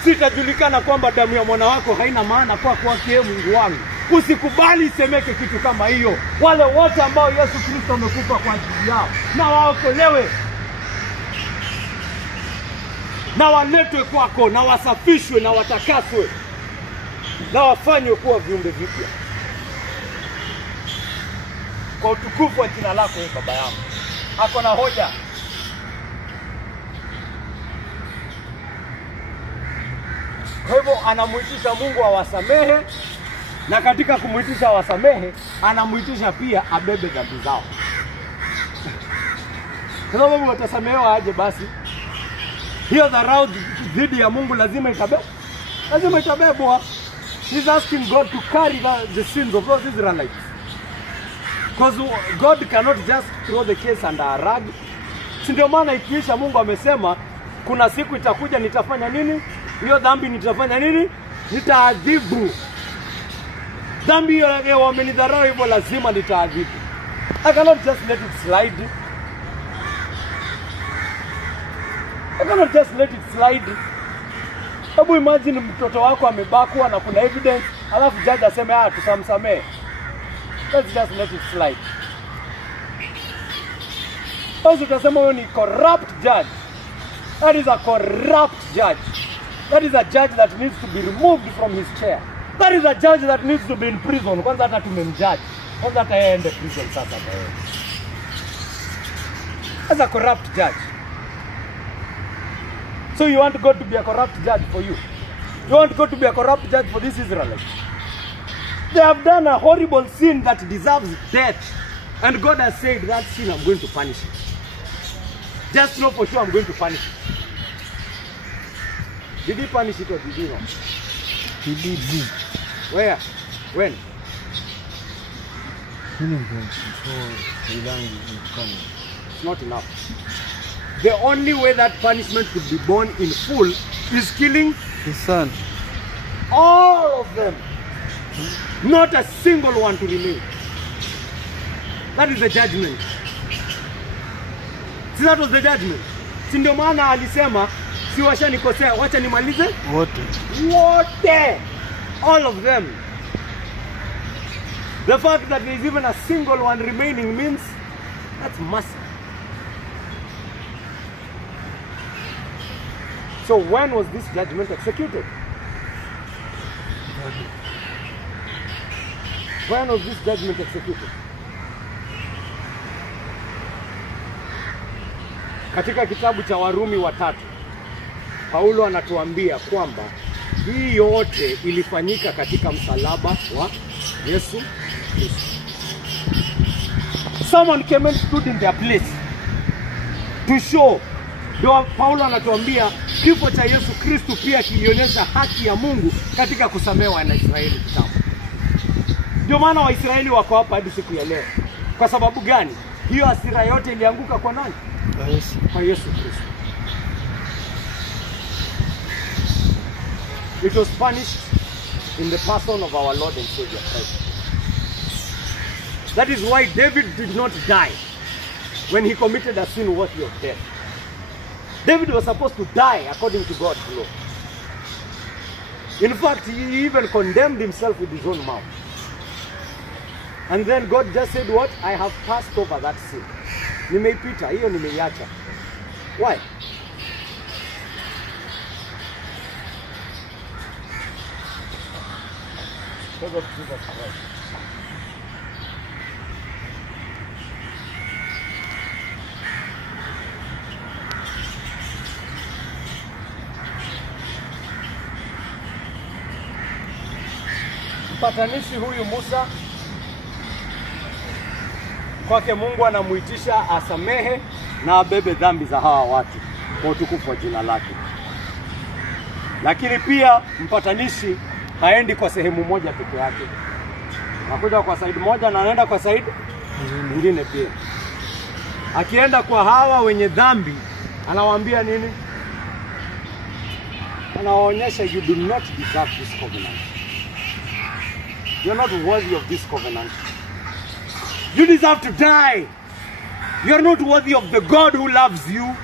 Sitajulikana kwamba damu ya mwana wako haina maana kwako Mungu wangu. Usikubali isemeke kitu kama hiyo. Wale wote ambao Yesu Kristo amekufa kwa ajili yao na waokolewe, na waletwe kwako, na wasafishwe, na watakaswe, na wafanywe kuwa viumbe vipya kwa utukufu wa jina lako baba yangu. Ako na hoja. Kwa hivyo anamuitisha Mungu awasamehe, na katika kumuitisha awasamehe anamuitisha pia abebe dhambi zao. Kwa sababu watasamehewa aje basi? Hiyo dharau dhidi ya Mungu lazima itabebwa. He's asking God to carry the sins of those Israelites. Because God cannot just throw the case under a rug. Si ndio maana ikiisha Mungu amesema kuna siku itakuja nitafanya nini? Hiyo dhambi nitafanya nini? Nitaadhibu. Dhambi hiyo wamenidharau hivyo lazima nitaadhibu. I cannot just let it slide. Hebu imagine mtoto wako amebakwa na kuna evidence, alafu judge aseme tutamsamehe. Let's just let it slide. Basi utasema huyo ni corrupt judge. That is a corrupt judge. That is a judge that needs to be removed from his chair. That is a judge that needs to be in prison. Kwanza hata tumemjudge. Kwanza hata yeye ende prison sasa kwa yeye. That's a corrupt judge. So you want God to be a corrupt judge for you? You want God to be a corrupt judge for these Israelites? They have done a horrible sin that deserves death. And God has said, that sin I'm going to punish it. Just know for sure I'm going to punish it. Did he punish it or did he not? He did. Where? When? It's not enough. The only way that punishment could be borne in full is killing his son. All of them. Not a single one to remain. That is the judgment. See, that was the judgment. Si ndio maana alisema si washanikosea, wacha nimalize wote. All of them. The fact that there is even a single one remaining means that's mercy. So when was this judgment executed? When was this judgment executed? Katika kitabu cha Warumi 3, Paulo anatuambia kwamba hii yote ilifanyika katika msalaba wa Yesu Kristo. Someone came and stood in their place to show. Ndio Paulo anatuambia kifo cha Yesu Kristo pia kilionyesha haki ya Mungu katika kusamehe Wanaisraeli kitambo. Ndio maana Waisraeli wako hapa hadi siku ya leo. Kwa sababu gani? Hiyo hasira yote ilianguka kwa nani? Kwa Yesu Kristo. It was punished in the person of our Lord and Savior Christ. That is why David did not die when he committed a sin worthy of death. David was supposed to die according to God's law. In fact, he even condemned himself with his own mouth. And then God just said, what? I have passed over that sin. Nimeipita, hiyo nimeiacha. Why? Because of Jesus Christ. mpatanishi huyu Musa, kwake Mungu anamuitisha asamehe na abebe dhambi za hawa watu kwa utukufu wa jina lake. Lakini pia mpatanishi haendi kwa sehemu moja peke yake. Anakuja kwa side moja na anaenda kwa side nyingine pia. Akienda kwa hawa wenye dhambi, anawaambia nini? Anawaonyesha, you do not deserve this covenant. You are not worthy of this covenant. You deserve to die. You are not worthy of the God who loves you.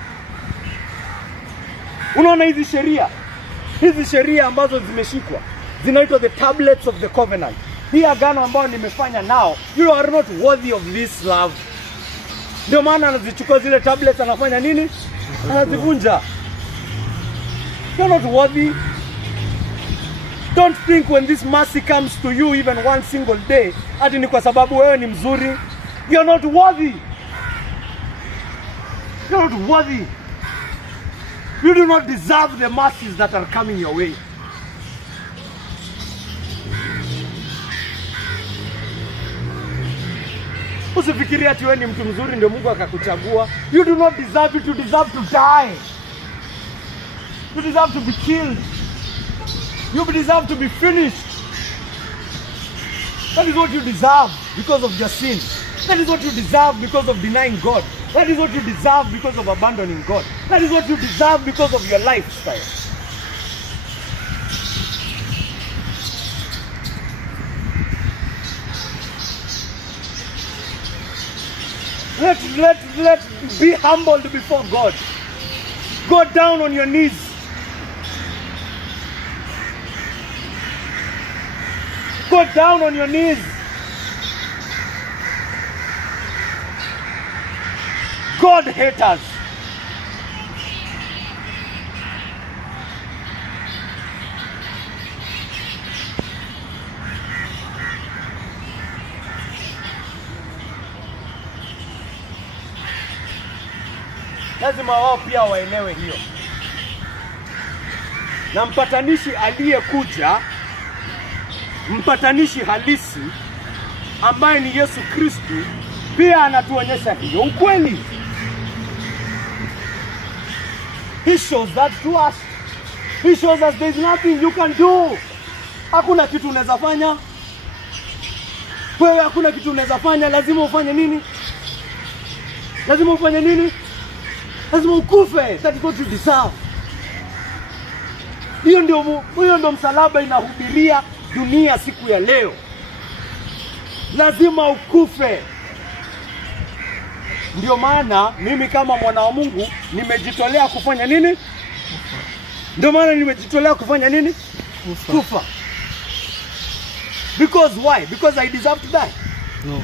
Unaona hizi sheria ambazo zimeshikwa zinaitwa the tablets of the covenant. Hii agano ambayo nimefanya nao, you are not worthy of this love. Ndio maana anazichukua zile tablets, anafanya nini? Anazivunja. You are not worthy. Don't think when this mercy comes to you even one single day, ati ni kwa sababu wewe ni mzuri. You are not worthy. You are not worthy. You do not deserve the mercies that are coming your way. Usifikirie ati wewe ni mtu mzuri ndio Mungu akakuchagua. You do not deserve it. You deserve to die. You deserve to be killed. You deserve to be finished. That is what you deserve because of your sin. That is what you deserve because of denying God. That is what you deserve because of abandoning God. That is what you deserve because of your lifestyle. Let's be humbled before God. Go down on your knees. Go down on your knees. God hates us. Lazima wao pia waelewe hiyo. Na mpatanishi aliyekuja, mpatanishi halisi ambaye ni Yesu Kristo, pia anatuonyesha hiyo ukweli. He shows that to us. He shows us there is nothing you can do. Hakuna kitu unaweza fanya. Wewe hakuna kitu unaweza fanya, lazima ufanye nini? Lazima ufanye nini? Lazima ukufe. That is what you deserve. Hiyo ndio msalaba inahubiria dunia siku ya leo. Lazima ukufe. Ndio maana mimi kama mwana wa Mungu nimejitolea kufanya nini? Ndio maana nimejitolea kufanya nini? Kufa. Because why? Because I deserve to die. No.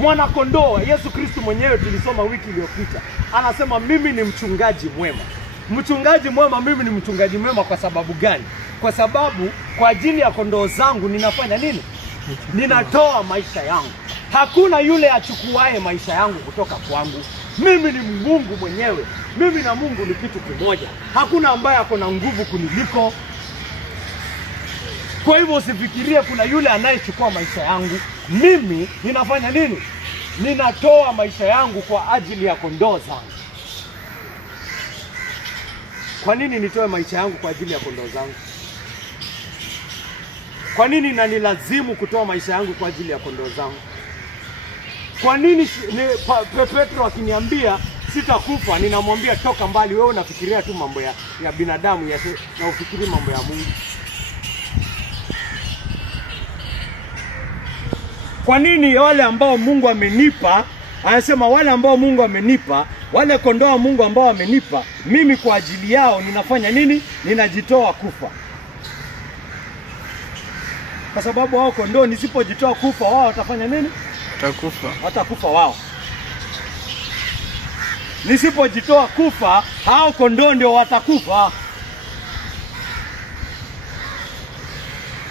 Mwana kondoo Yesu Kristo mwenyewe tulisoma wiki iliyopita. Anasema mimi ni mchungaji mwema. Mchungaji mwema, mimi ni mchungaji mwema kwa sababu gani? Kwa sababu kwa ajili ya kondoo zangu ninafanya nini? Ninatoa maisha yangu. Hakuna yule achukuaye maisha yangu kutoka kwangu. Mimi ni Mungu mwenyewe. Mimi na Mungu ni kitu kimoja. Hakuna ambaye ako na nguvu kuniliko. Kwa hivyo usifikirie kuna yule anayechukua maisha yangu. Mimi ninafanya nini? Ninatoa maisha yangu kwa ajili ya kondoo zangu. Kwa nini nitoe maisha yangu kwa ajili ya kondoo zangu? Kwa nini inanilazimu kutoa maisha yangu kwa ajili ya kondoo zangu? Kwa nini Petro akiniambia sitakufa, ninamwambia toka mbali, wewe unafikiria tu mambo ya binadamu na ufikiri mambo ya Mungu? Kwa nini wale ambao Mungu amenipa, anasema wale ambao Mungu amenipa, wale kondoo wa Mungu ambao amenipa, mimi kwa ajili yao ninafanya nini? Ninajitoa kufa. Kwa sababu wao kondoo nisipojitoa kufa, wao watafanya nini? Watakufa. Watakufa wao. Nisipojitoa kufa, hao kondoo ndio watakufa.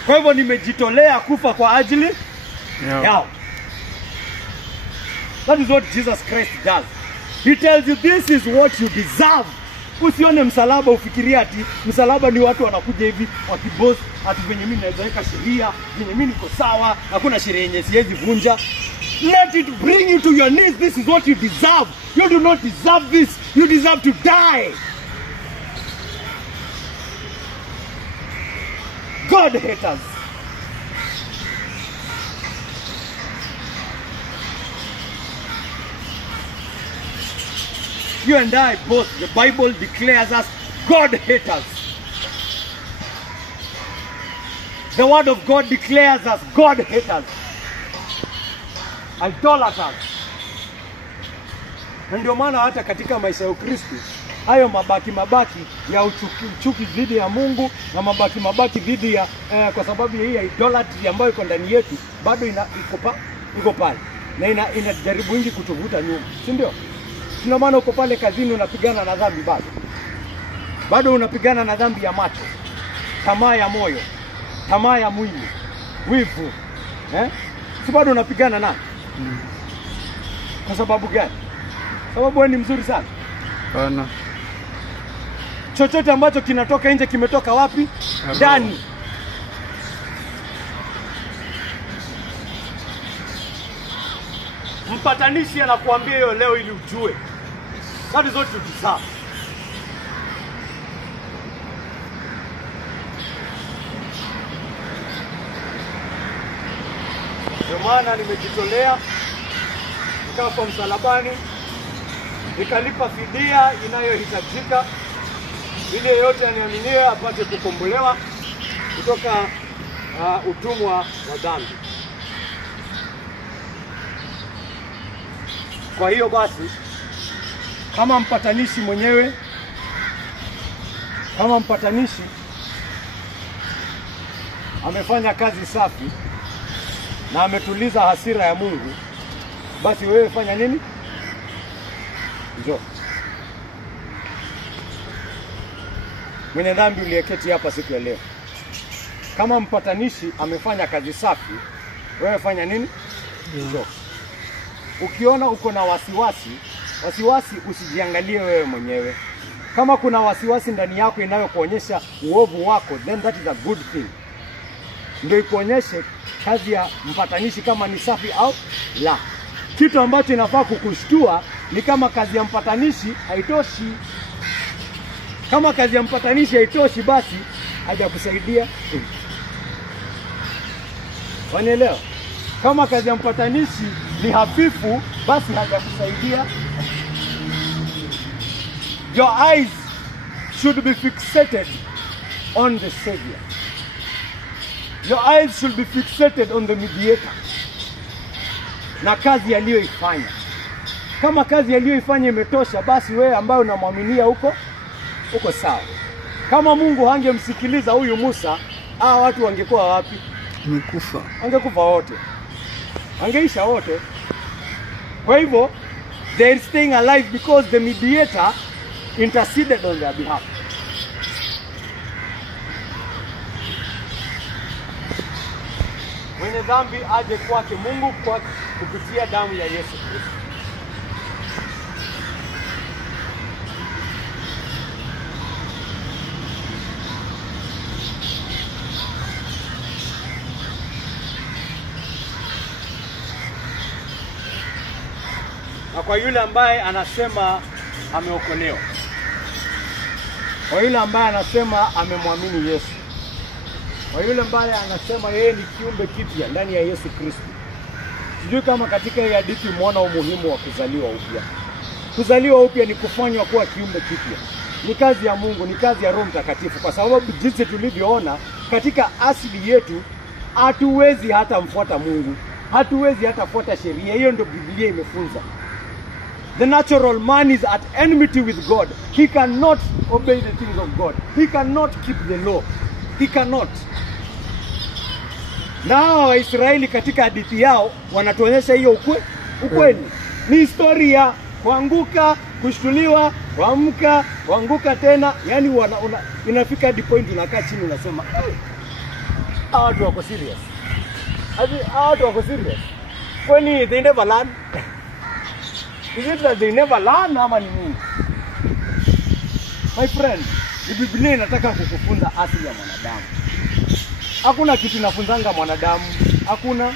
Kwa hivyo nimejitolea kufa kwa ajili yao. That is what Jesus Christ does. He tells you this is what you deserve. Usione msalaba ufikirie ati msalaba ni watu wanakuja hivi wakiboss ati venye mimi naweza weka sheria, venye mimi niko sawa, hakuna sheria yenye siwezi vunja. Let it bring you to your knees. This is what you deserve. You do not deserve this. You deserve to die. God hates us. You and I both, the Bible declares us, God hates us. The word of God declares us, God hates us. Idolaters. Na ndio maana hata katika maisha ya Ukristo, hayo mabaki ya uchuki dhidi ya Mungu na mabaki dhidi ya kwa sababu hii ya idolatry ambayo iko ndani yetu bado iko pale na inajaribu wingi kutuvuta nyuma, si ndio? Ndio maana uko pale kazini unapigana na dhambi bado unapigana na dhambi ya macho, tamaa ya moyo, tamaa ya mwili, wivu, si bado unapigana nayo? Kwa sababu gani? Sababu wewe ni mzuri sana. Bana. Chochote ambacho kinatoka nje kimetoka wapi? Ndani. Mpatanishi anakuambia hiyo leo ili ujue. That is what you deserve. Ndio maana nimejitolea nikafa msalabani, nikalipa fidia inayohitajika ili yeyote aniaminie apate kukombolewa kutoka utumwa wa dhambi. Kwa hiyo basi, kama mpatanishi mwenyewe, kama mpatanishi amefanya kazi safi na ametuliza hasira ya Mungu, basi wewe fanya nini? Njoo. Mwenye dhambi uliyeketi hapa siku ya leo, kama mpatanishi amefanya kazi safi, wewe fanya nini? Njoo. Ukiona uko na wasiwasi usijiangalie wewe mwenyewe. Kama kuna wasiwasi ndani yako inayokuonyesha uovu wako, then that is a good thing. Ndio ikuonyeshe kazi ya mpatanishi kama ni safi au la. Kitu ambacho inafaa kukushtua ni kama kazi ya mpatanishi haitoshi. Kama kazi ya mpatanishi haitoshi, basi hajakusaidia. Wanielewa? Kama kazi ya mpatanishi ni hafifu, basi hajakusaidia. Your eyes should be fixated on the Savior. Your eyes should be fixated on the mediator. Na kazi aliyoifanya. Kama kazi aliyoifanya imetosha, basi wewe ambaye unamwaminia uko sawa. Kama Mungu hangemsikiliza huyu Musa, watu wangekuwa wapi? Wamekufa. Wangekufa wote. Wangeisha wote. Kwa hivyo, they are staying alive because the mediator interceded on their behalf. Mwenye dhambi aje kwake Mungu kwa kupitia damu ya Yesu Kristo. Na kwa yule ambaye anasema ameokolewa, kwa yule ambaye anasema amemwamini Yesu, kwa yule ambaye anasema yeye ni kiumbe kipya ndani ya Yesu Kristo, sijui kama katika hii hadithi muona umuhimu wa kuzaliwa upya. Kuzaliwa upya ni kufanywa kuwa kiumbe kipya. Ni kazi ya Mungu, ni kazi ya Roho Mtakatifu, kwa sababu jinsi tulivyoona katika asili yetu hatuwezi hata mfuata Mungu, hatuwezi hata fuata sheria. Hiyo ndio Biblia imefunza. The natural man is at enmity with God. He cannot obey the things of God. He cannot keep the law. He cannot. Na hawa Waisraeli katika hadithi yao wanatuonyesha hiyo ukweli. Ni historia kuanguka, kushtuliwa, kuamka, kuanguka tena. Yani inafika hadi point unakaa chini unasema, hawa watu wako serious. Hawa watu wako serious. Kwani they never learn? Is it that they never learn ama ni nini? My friend, Biblia inataka kukufunza asili ya mwanadamu. Hakuna kitu inafunzanga mwanadamu. Hakuna.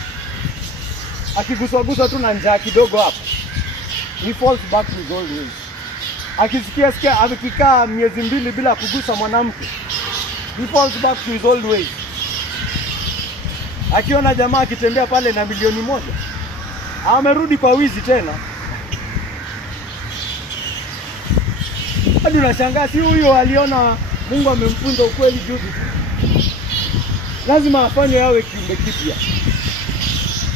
Akiguswa tu na njaa kidogo hapo, he falls back to his old ways. Akisikia akikaa miezi 2 bila kugusa mwanamke, he falls back to his old ways. Akiona jamaa akitembea pale na milioni 1, amerudi kwa wizi tena. Hadi unashangaa si huyo aliona Mungu amemfunza ukweli juzi. Lazima afanye yawe kiumbe kipya.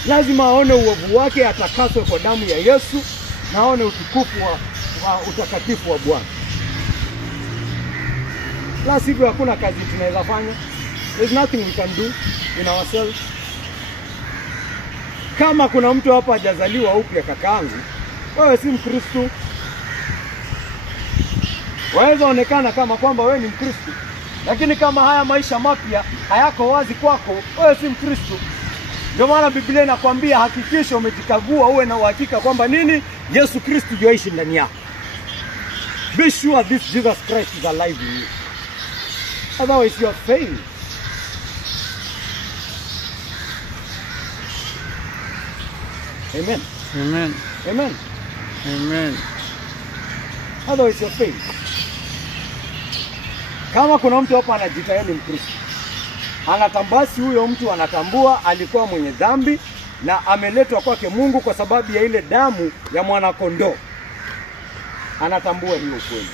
Lazima aone uovu wake, atakaswe kwa damu ya Yesu, na aone utukufu wa utakatifu wa Bwana. La sivyo hakuna kazi tunaweza fanya. There's nothing we can do in ourselves. Kama kuna mtu hapa hajazaliwa upya kakaangu, wewe si Mkristo. Waweza onekana kama kwamba wewe ni Mkristo, lakini kama haya maisha mapya hayako wazi kwako, wewe si Mkristo. Ndio maana Biblia inakwambia hakikisha umejikagua, uwe na uhakika kwamba nini? Yesu Kristo yoishi ndani yako. Be sure this Jesus Christ is alive in you. Otherwise you are failing. Amen. Amen. Amen. Amen. Otherwise you are failing. Kama kuna mtu hapa anajiita ni Mkristo, anatambasi huyo mtu anatambua alikuwa mwenye dhambi na ameletwa kwake Mungu kwa sababu ya ile damu ya mwana kondoo. Anatambua hiyo kweli.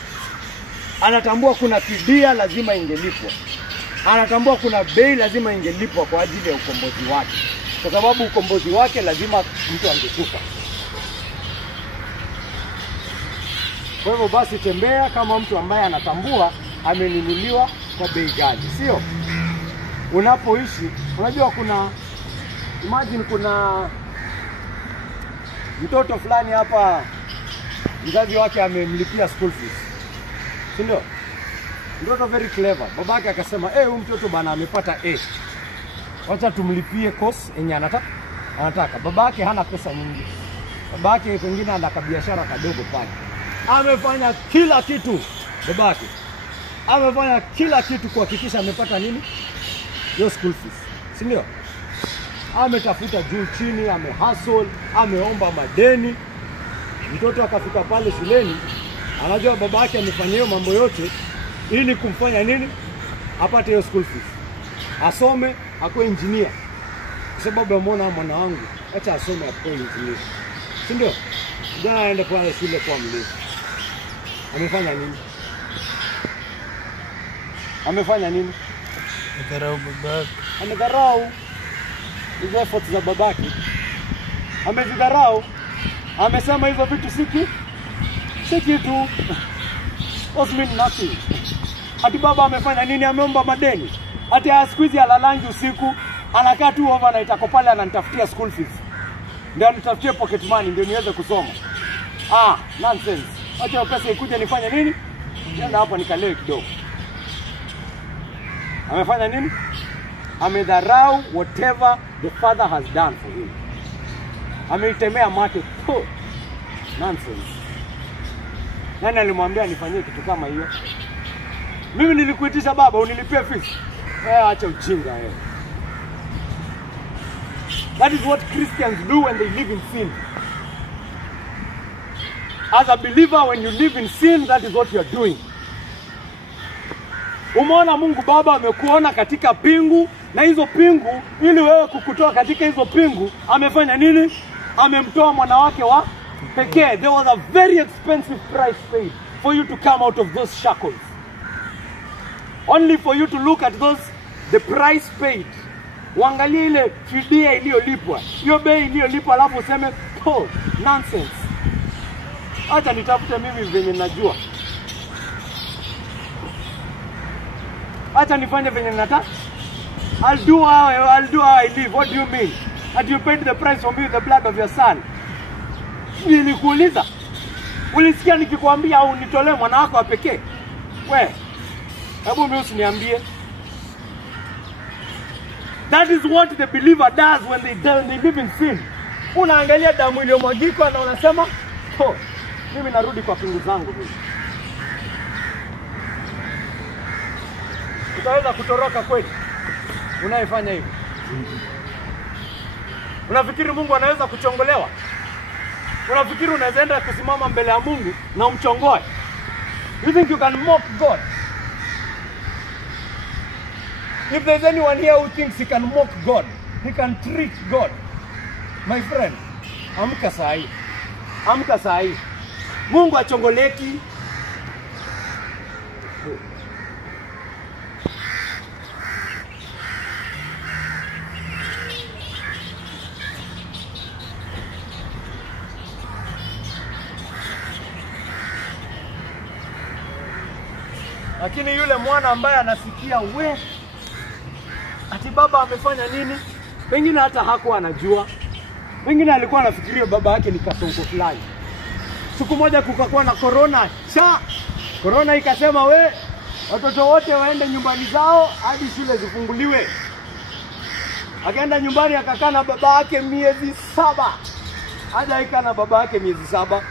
Anatambua kuna fidia lazima ingelipwa. Anatambua kuna bei lazima ingelipwa kwa ajili ya ukombozi wake. Kwa sababu ukombozi wake lazima mtu angekufa. Kwa hivyo basi tembea kama mtu ambaye anatambua amenunuliwa kwa bei ghali, sio? Unapoishi, unajua imagine kuna mtoto fulani hapa mzazi wake amemlipia school fees. Si ndio? Mtoto very clever. Babake akasema, huyu mtoto bana amepata A. Wacha tumlipie course yenye anataka. Babake hana pesa nyingi. Babake pengine ana kabiashara kadogo pale. Amefanya kila kitu babake. Amefanya kila kitu kuhakikisha amepata nini? Your school fees. Si ndio? Ametafuta juu chini, amehustle, ameomba madeni. Mtoto akafika pale shuleni, anajua babake amefanya hiyo mambo yote ili kumfanya nini? Apate hiyo school fees. Asome, akuwe engineer. Kwa sababu ameona mwana wangu, acha asome akuwe engineer. Si ndio? Jana aende kwa shule kwa mlezi. Amefanya nini? Amefanya nini? Amedharau babake. Amedharau hizo efforts za babake. Amedharau. Amesema hizo vitu si kitu. It mean nothing. Ati baba amefanya nini? Ameomba madeni. Ati siku alalangi usiku, anakaa tu overnight ako pale ananitafutia school fees. Ndio anitafutie pocket money ndio niweze kusoma. Nonsense. Acha pesa ikuje nifanye nini? Nenda hapo nikalewe kidogo. Amefanya nini? Amedharau whatever the father has done for him. Ameitemea mate. Nonsense. Nani alimwambia nifanyie kitu kama hiyo? Mimi nilikuitisha baba unilipie fees. Acha ujinga wewe. That is what Christians do when they live in sin. As a believer, when you live in sin, that is what you are doing. Umeona Mungu Baba amekuona katika pingu, na hizo pingu ili wewe kukutoa katika hizo pingu, amefanya nini? Amemtoa mwana wake wa pekee. There was a very expensive price paid for you to come out of those shackles. Only for you to look at the price paid. Uangalie ile fidia iliyolipwa. Hiyo bei iliyolipwa alafu useme, nonsense. Acha nitafute mimi venye najua. Acha nifanye venye nataka. I'll do how I live. What do you mean? That you paid the price for me with the blood of your son? Nilikuuliza. Ulisikia nikikwambia au nitolee mwana wako wa pekee? Hebu mimi usiniambie. That is what the believer does when they live in sin. Unaangalia damu iliyomwagika na unasema, mimi narudi kwa pingu zangu mimi. Utaweza kutoroka kweli unayefanya hivyo? Unafikiri Mungu anaweza kuchongolewa? Unafikiri unaweza enda kusimama mbele ya Mungu na umchongoe? You think you can mock God? If there's anyone here who thinks he can mock God, he can treat God, my friend, amka sahi. Amka sahi. Mungu achongoleki. Lakini yule mwana ambaye anasikia ati baba amefanya nini? Pengine hata hakuwa anajua. Pengine alikuwa anafikiria baba yake ni kasongo fulani. Siku moja kukakuwa na corona. Corona ikasema watoto wote waende nyumbani zao hadi shule zifunguliwe. Akaenda nyumbani akakaa na baba yake miezi 7. Hajaika na baba yake miezi 7.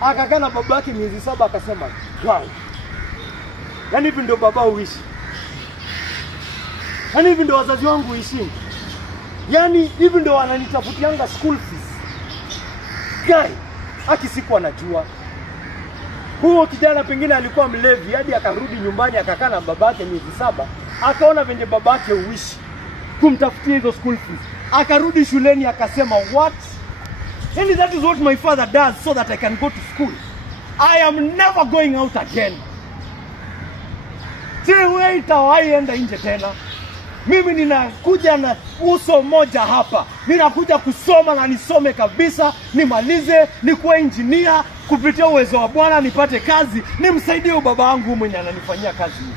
Akakaa na baba yake miezi 7 akasema, "Wow. Yaani hivi ndio baba uishi. Yaani hivi ndio wazazi wangu uishi. Yaani hivi ndio wananitafutianga school fees." Guy, haki siku anajua. Huyo kijana pengine alikuwa mlevi hadi akarudi nyumbani akakaa na babake miezi 7, akaona venye babake uishi kumtafutia hizo school fees. Akarudi shuleni akasema, "What? And that is what my father does so that I can go to school. I am never going out again." Wewe itawaenda nje tena. Mimi ninakuja na uso moja hapa. Ninakuja kusoma na nisome kabisa, nimalize, nikuwe engineer, kupitia uwezo wa Bwana nipate kazi, nimsaidie baba wangu mwenye ananifanyia kazi hii.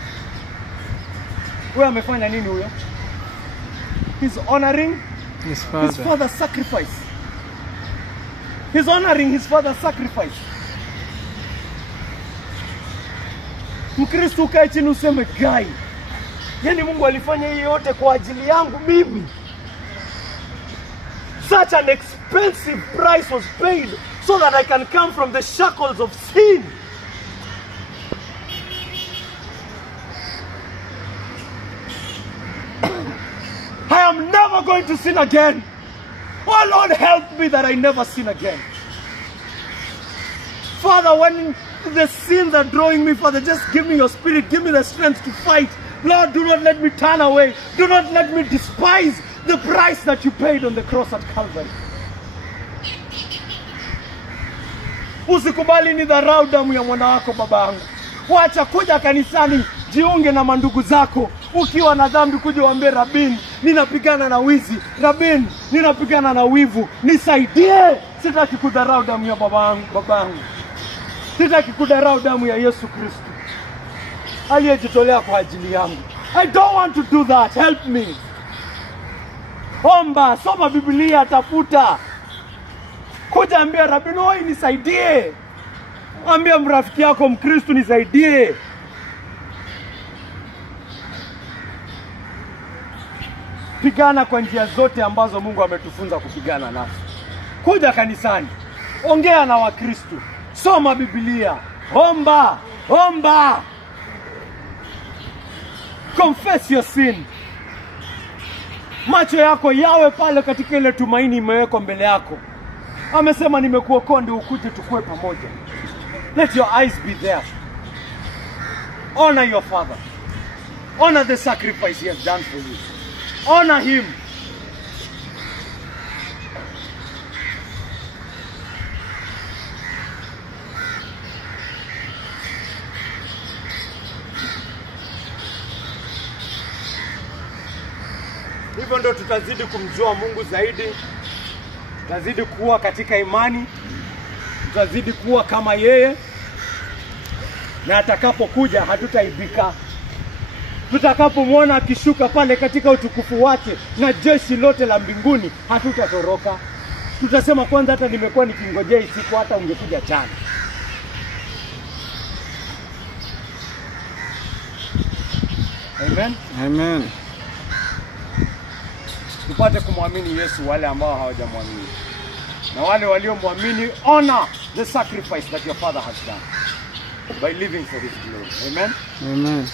Wewe amefanya nini huyo? He's honoring his father's sacrifice. He's honoring his father's sacrifice. Mkristo ukae chini useme, "Guy, yaani Mungu alifanya hii yote kwa ajili yangu mimi. Such an expensive price was paid so that I can come from the shackles of sin." I am never going to sin again. Oh Lord, help me that I never sin again. Father, when the sins are drawing me, Father, just give me your spirit, give me the strength to fight. Lord, do not let me turn away. Do not let me despise the price that you paid on the cross at Calvary. Usikubali ni dharau damu ya mwana wako babangu. Wacha kuja kanisani, jiunge na mandugu zako. Ukiwa na dhambi kuja uambie, "Rabin, ninapigana na wizi. Rabin, ninapigana na wivu. Nisaidie." Sitaki kudharau damu ya babangu. Sitaki kudharau damu ya Yesu Kristo aliyejitolea kwa ajili yangu. I don't want to do that. Help me. Omba, soma Biblia, tafuta. Kuja ambia, "Rabbi, oi nisaidie." Ambia mrafiki yako Mkristo, "Nisaidie." Pigana kwa njia zote ambazo Mungu ametufunza kupigana nazo. Kuja kanisani. Ongea na Wakristo. Soma Biblia. Omba. Confess your sin. Macho yako yawe pale katika ile tumaini imewekwa mbele yako. Amesema, "Nimekuokoa ndio ukuje tukue pamoja." Let your eyes be there. Honor your father. Honor the sacrifice he has done for you. Honor him. Hivyo ndio tutazidi kumjua Mungu zaidi. Tutazidi kuwa katika imani. Tutazidi kuwa kama yeye. Na atakapokuja hatutaibika. Tutakapomwona akishuka pale katika utukufu wake na jeshi lote la mbinguni, hatutatoroka. Tutasema, "Kwanza hata nimekuwa nikingojea siku, hata ungekuja jana." Amen. Amen. Tupate kumwamini Yesu wale ambao hawajamwamini. Na wale waliomwamini, honor the sacrifice that your father has done by living for his glory. Amen. Amen.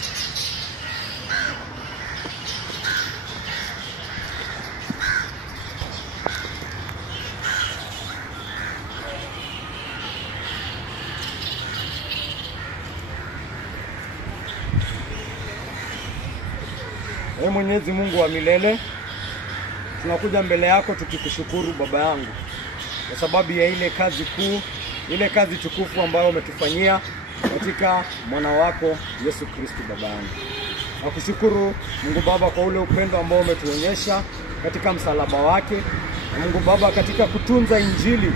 Mwenyezi Mungu wa milele, tunakuja mbele yako tukikushukuru Baba yangu kwa sababu ya ile kazi kuu, ile kazi tukufu ambayo umetufanyia katika mwana wako Yesu Kristo Baba yangu. Nakushukuru Mungu Baba kwa ule upendo ambao umetuonyesha katika msalaba wake. Mungu Baba, katika kutunza injili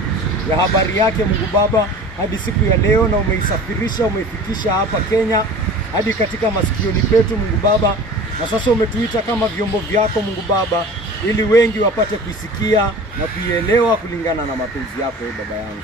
ya habari yake Mungu Baba hadi siku ya leo, na umeisafirisha, umeifikisha hapa Kenya hadi katika masikioni petu Mungu Baba, na sasa umetuita kama vyombo vyako Mungu Baba, ili wengi wapate kuisikia na kuielewa kulingana na mapenzi yako Baba yangu.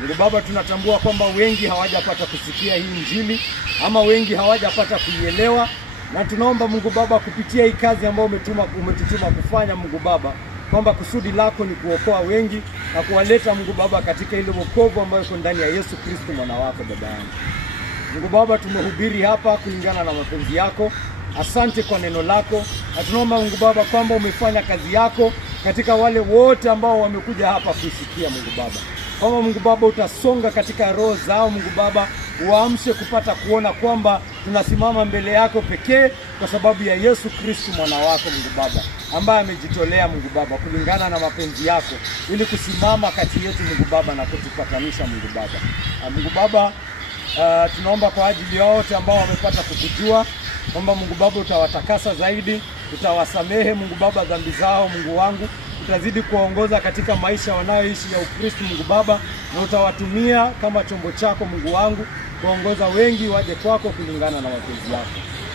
Mungu Baba, tunatambua kwamba wengi hawajapata kusikia hii injili, ama wengi hawajapata kuielewa, na tunaomba Mungu Baba kupitia hii kazi ambayo umetutuma kufanya Mungu Baba, kwamba kusudi lako ni kuokoa wengi na kuwaleta Mungu Baba katika ile wokovu ambayo iko ndani ya Yesu Kristo mwana wako Baba yangu. Mungu Baba, tumehubiri hapa kulingana na mapenzi yako. Asante kwa neno lako, na tunaomba Mungu Baba kwamba umefanya kazi yako katika wale wote ambao wamekuja hapa kusikia Mungu Baba. Kwamba Mungu Baba utasonga katika roho zao Mungu Baba, uamshe kupata kuona kwamba tunasimama mbele yako pekee kwa sababu ya Yesu Kristo mwana wako Mungu Baba, ambaye amejitolea Mungu Baba kulingana na mapenzi yako ili kusimama kati yetu Mungu Baba na kutupatanisha Mungu Baba. Mungu Baba, tunaomba kwa ajili ya wote ambao wamepata kukujua kwamba Mungu Baba utawatakasa zaidi, utawasamehe Mungu Baba dhambi zao Mungu wangu, utazidi kuwaongoza katika maisha wanayoishi ya Ukristo Mungu Baba, na utawatumia kama chombo chako Mungu wangu kuongoza wengi waje kwako kulingana na mapenzi yako.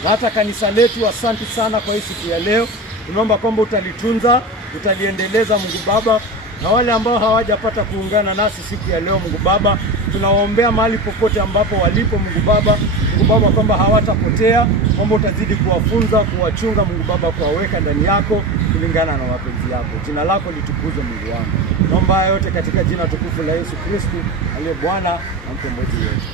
Na hata kanisa letu, asante sana kwa hii siku ya leo. Tunaomba kwamba utalitunza, utaliendeleza Mungu Baba, na wale ambao hawajapata kuungana nasi siku ya leo Mungu Baba, tunawaombea mahali popote ambapo walipo Mungu Baba, kwamba hawatapotea, kwamba utazidi kuwafunza, kuwachunga Mungu Baba, kuwaweka ndani yako kulingana na mapenzi yako. Jina lako litukuzwe Mungu wangu. Naomba haya yote katika jina tukufu la Yesu Kristo aliye Bwana na mkombozi wetu.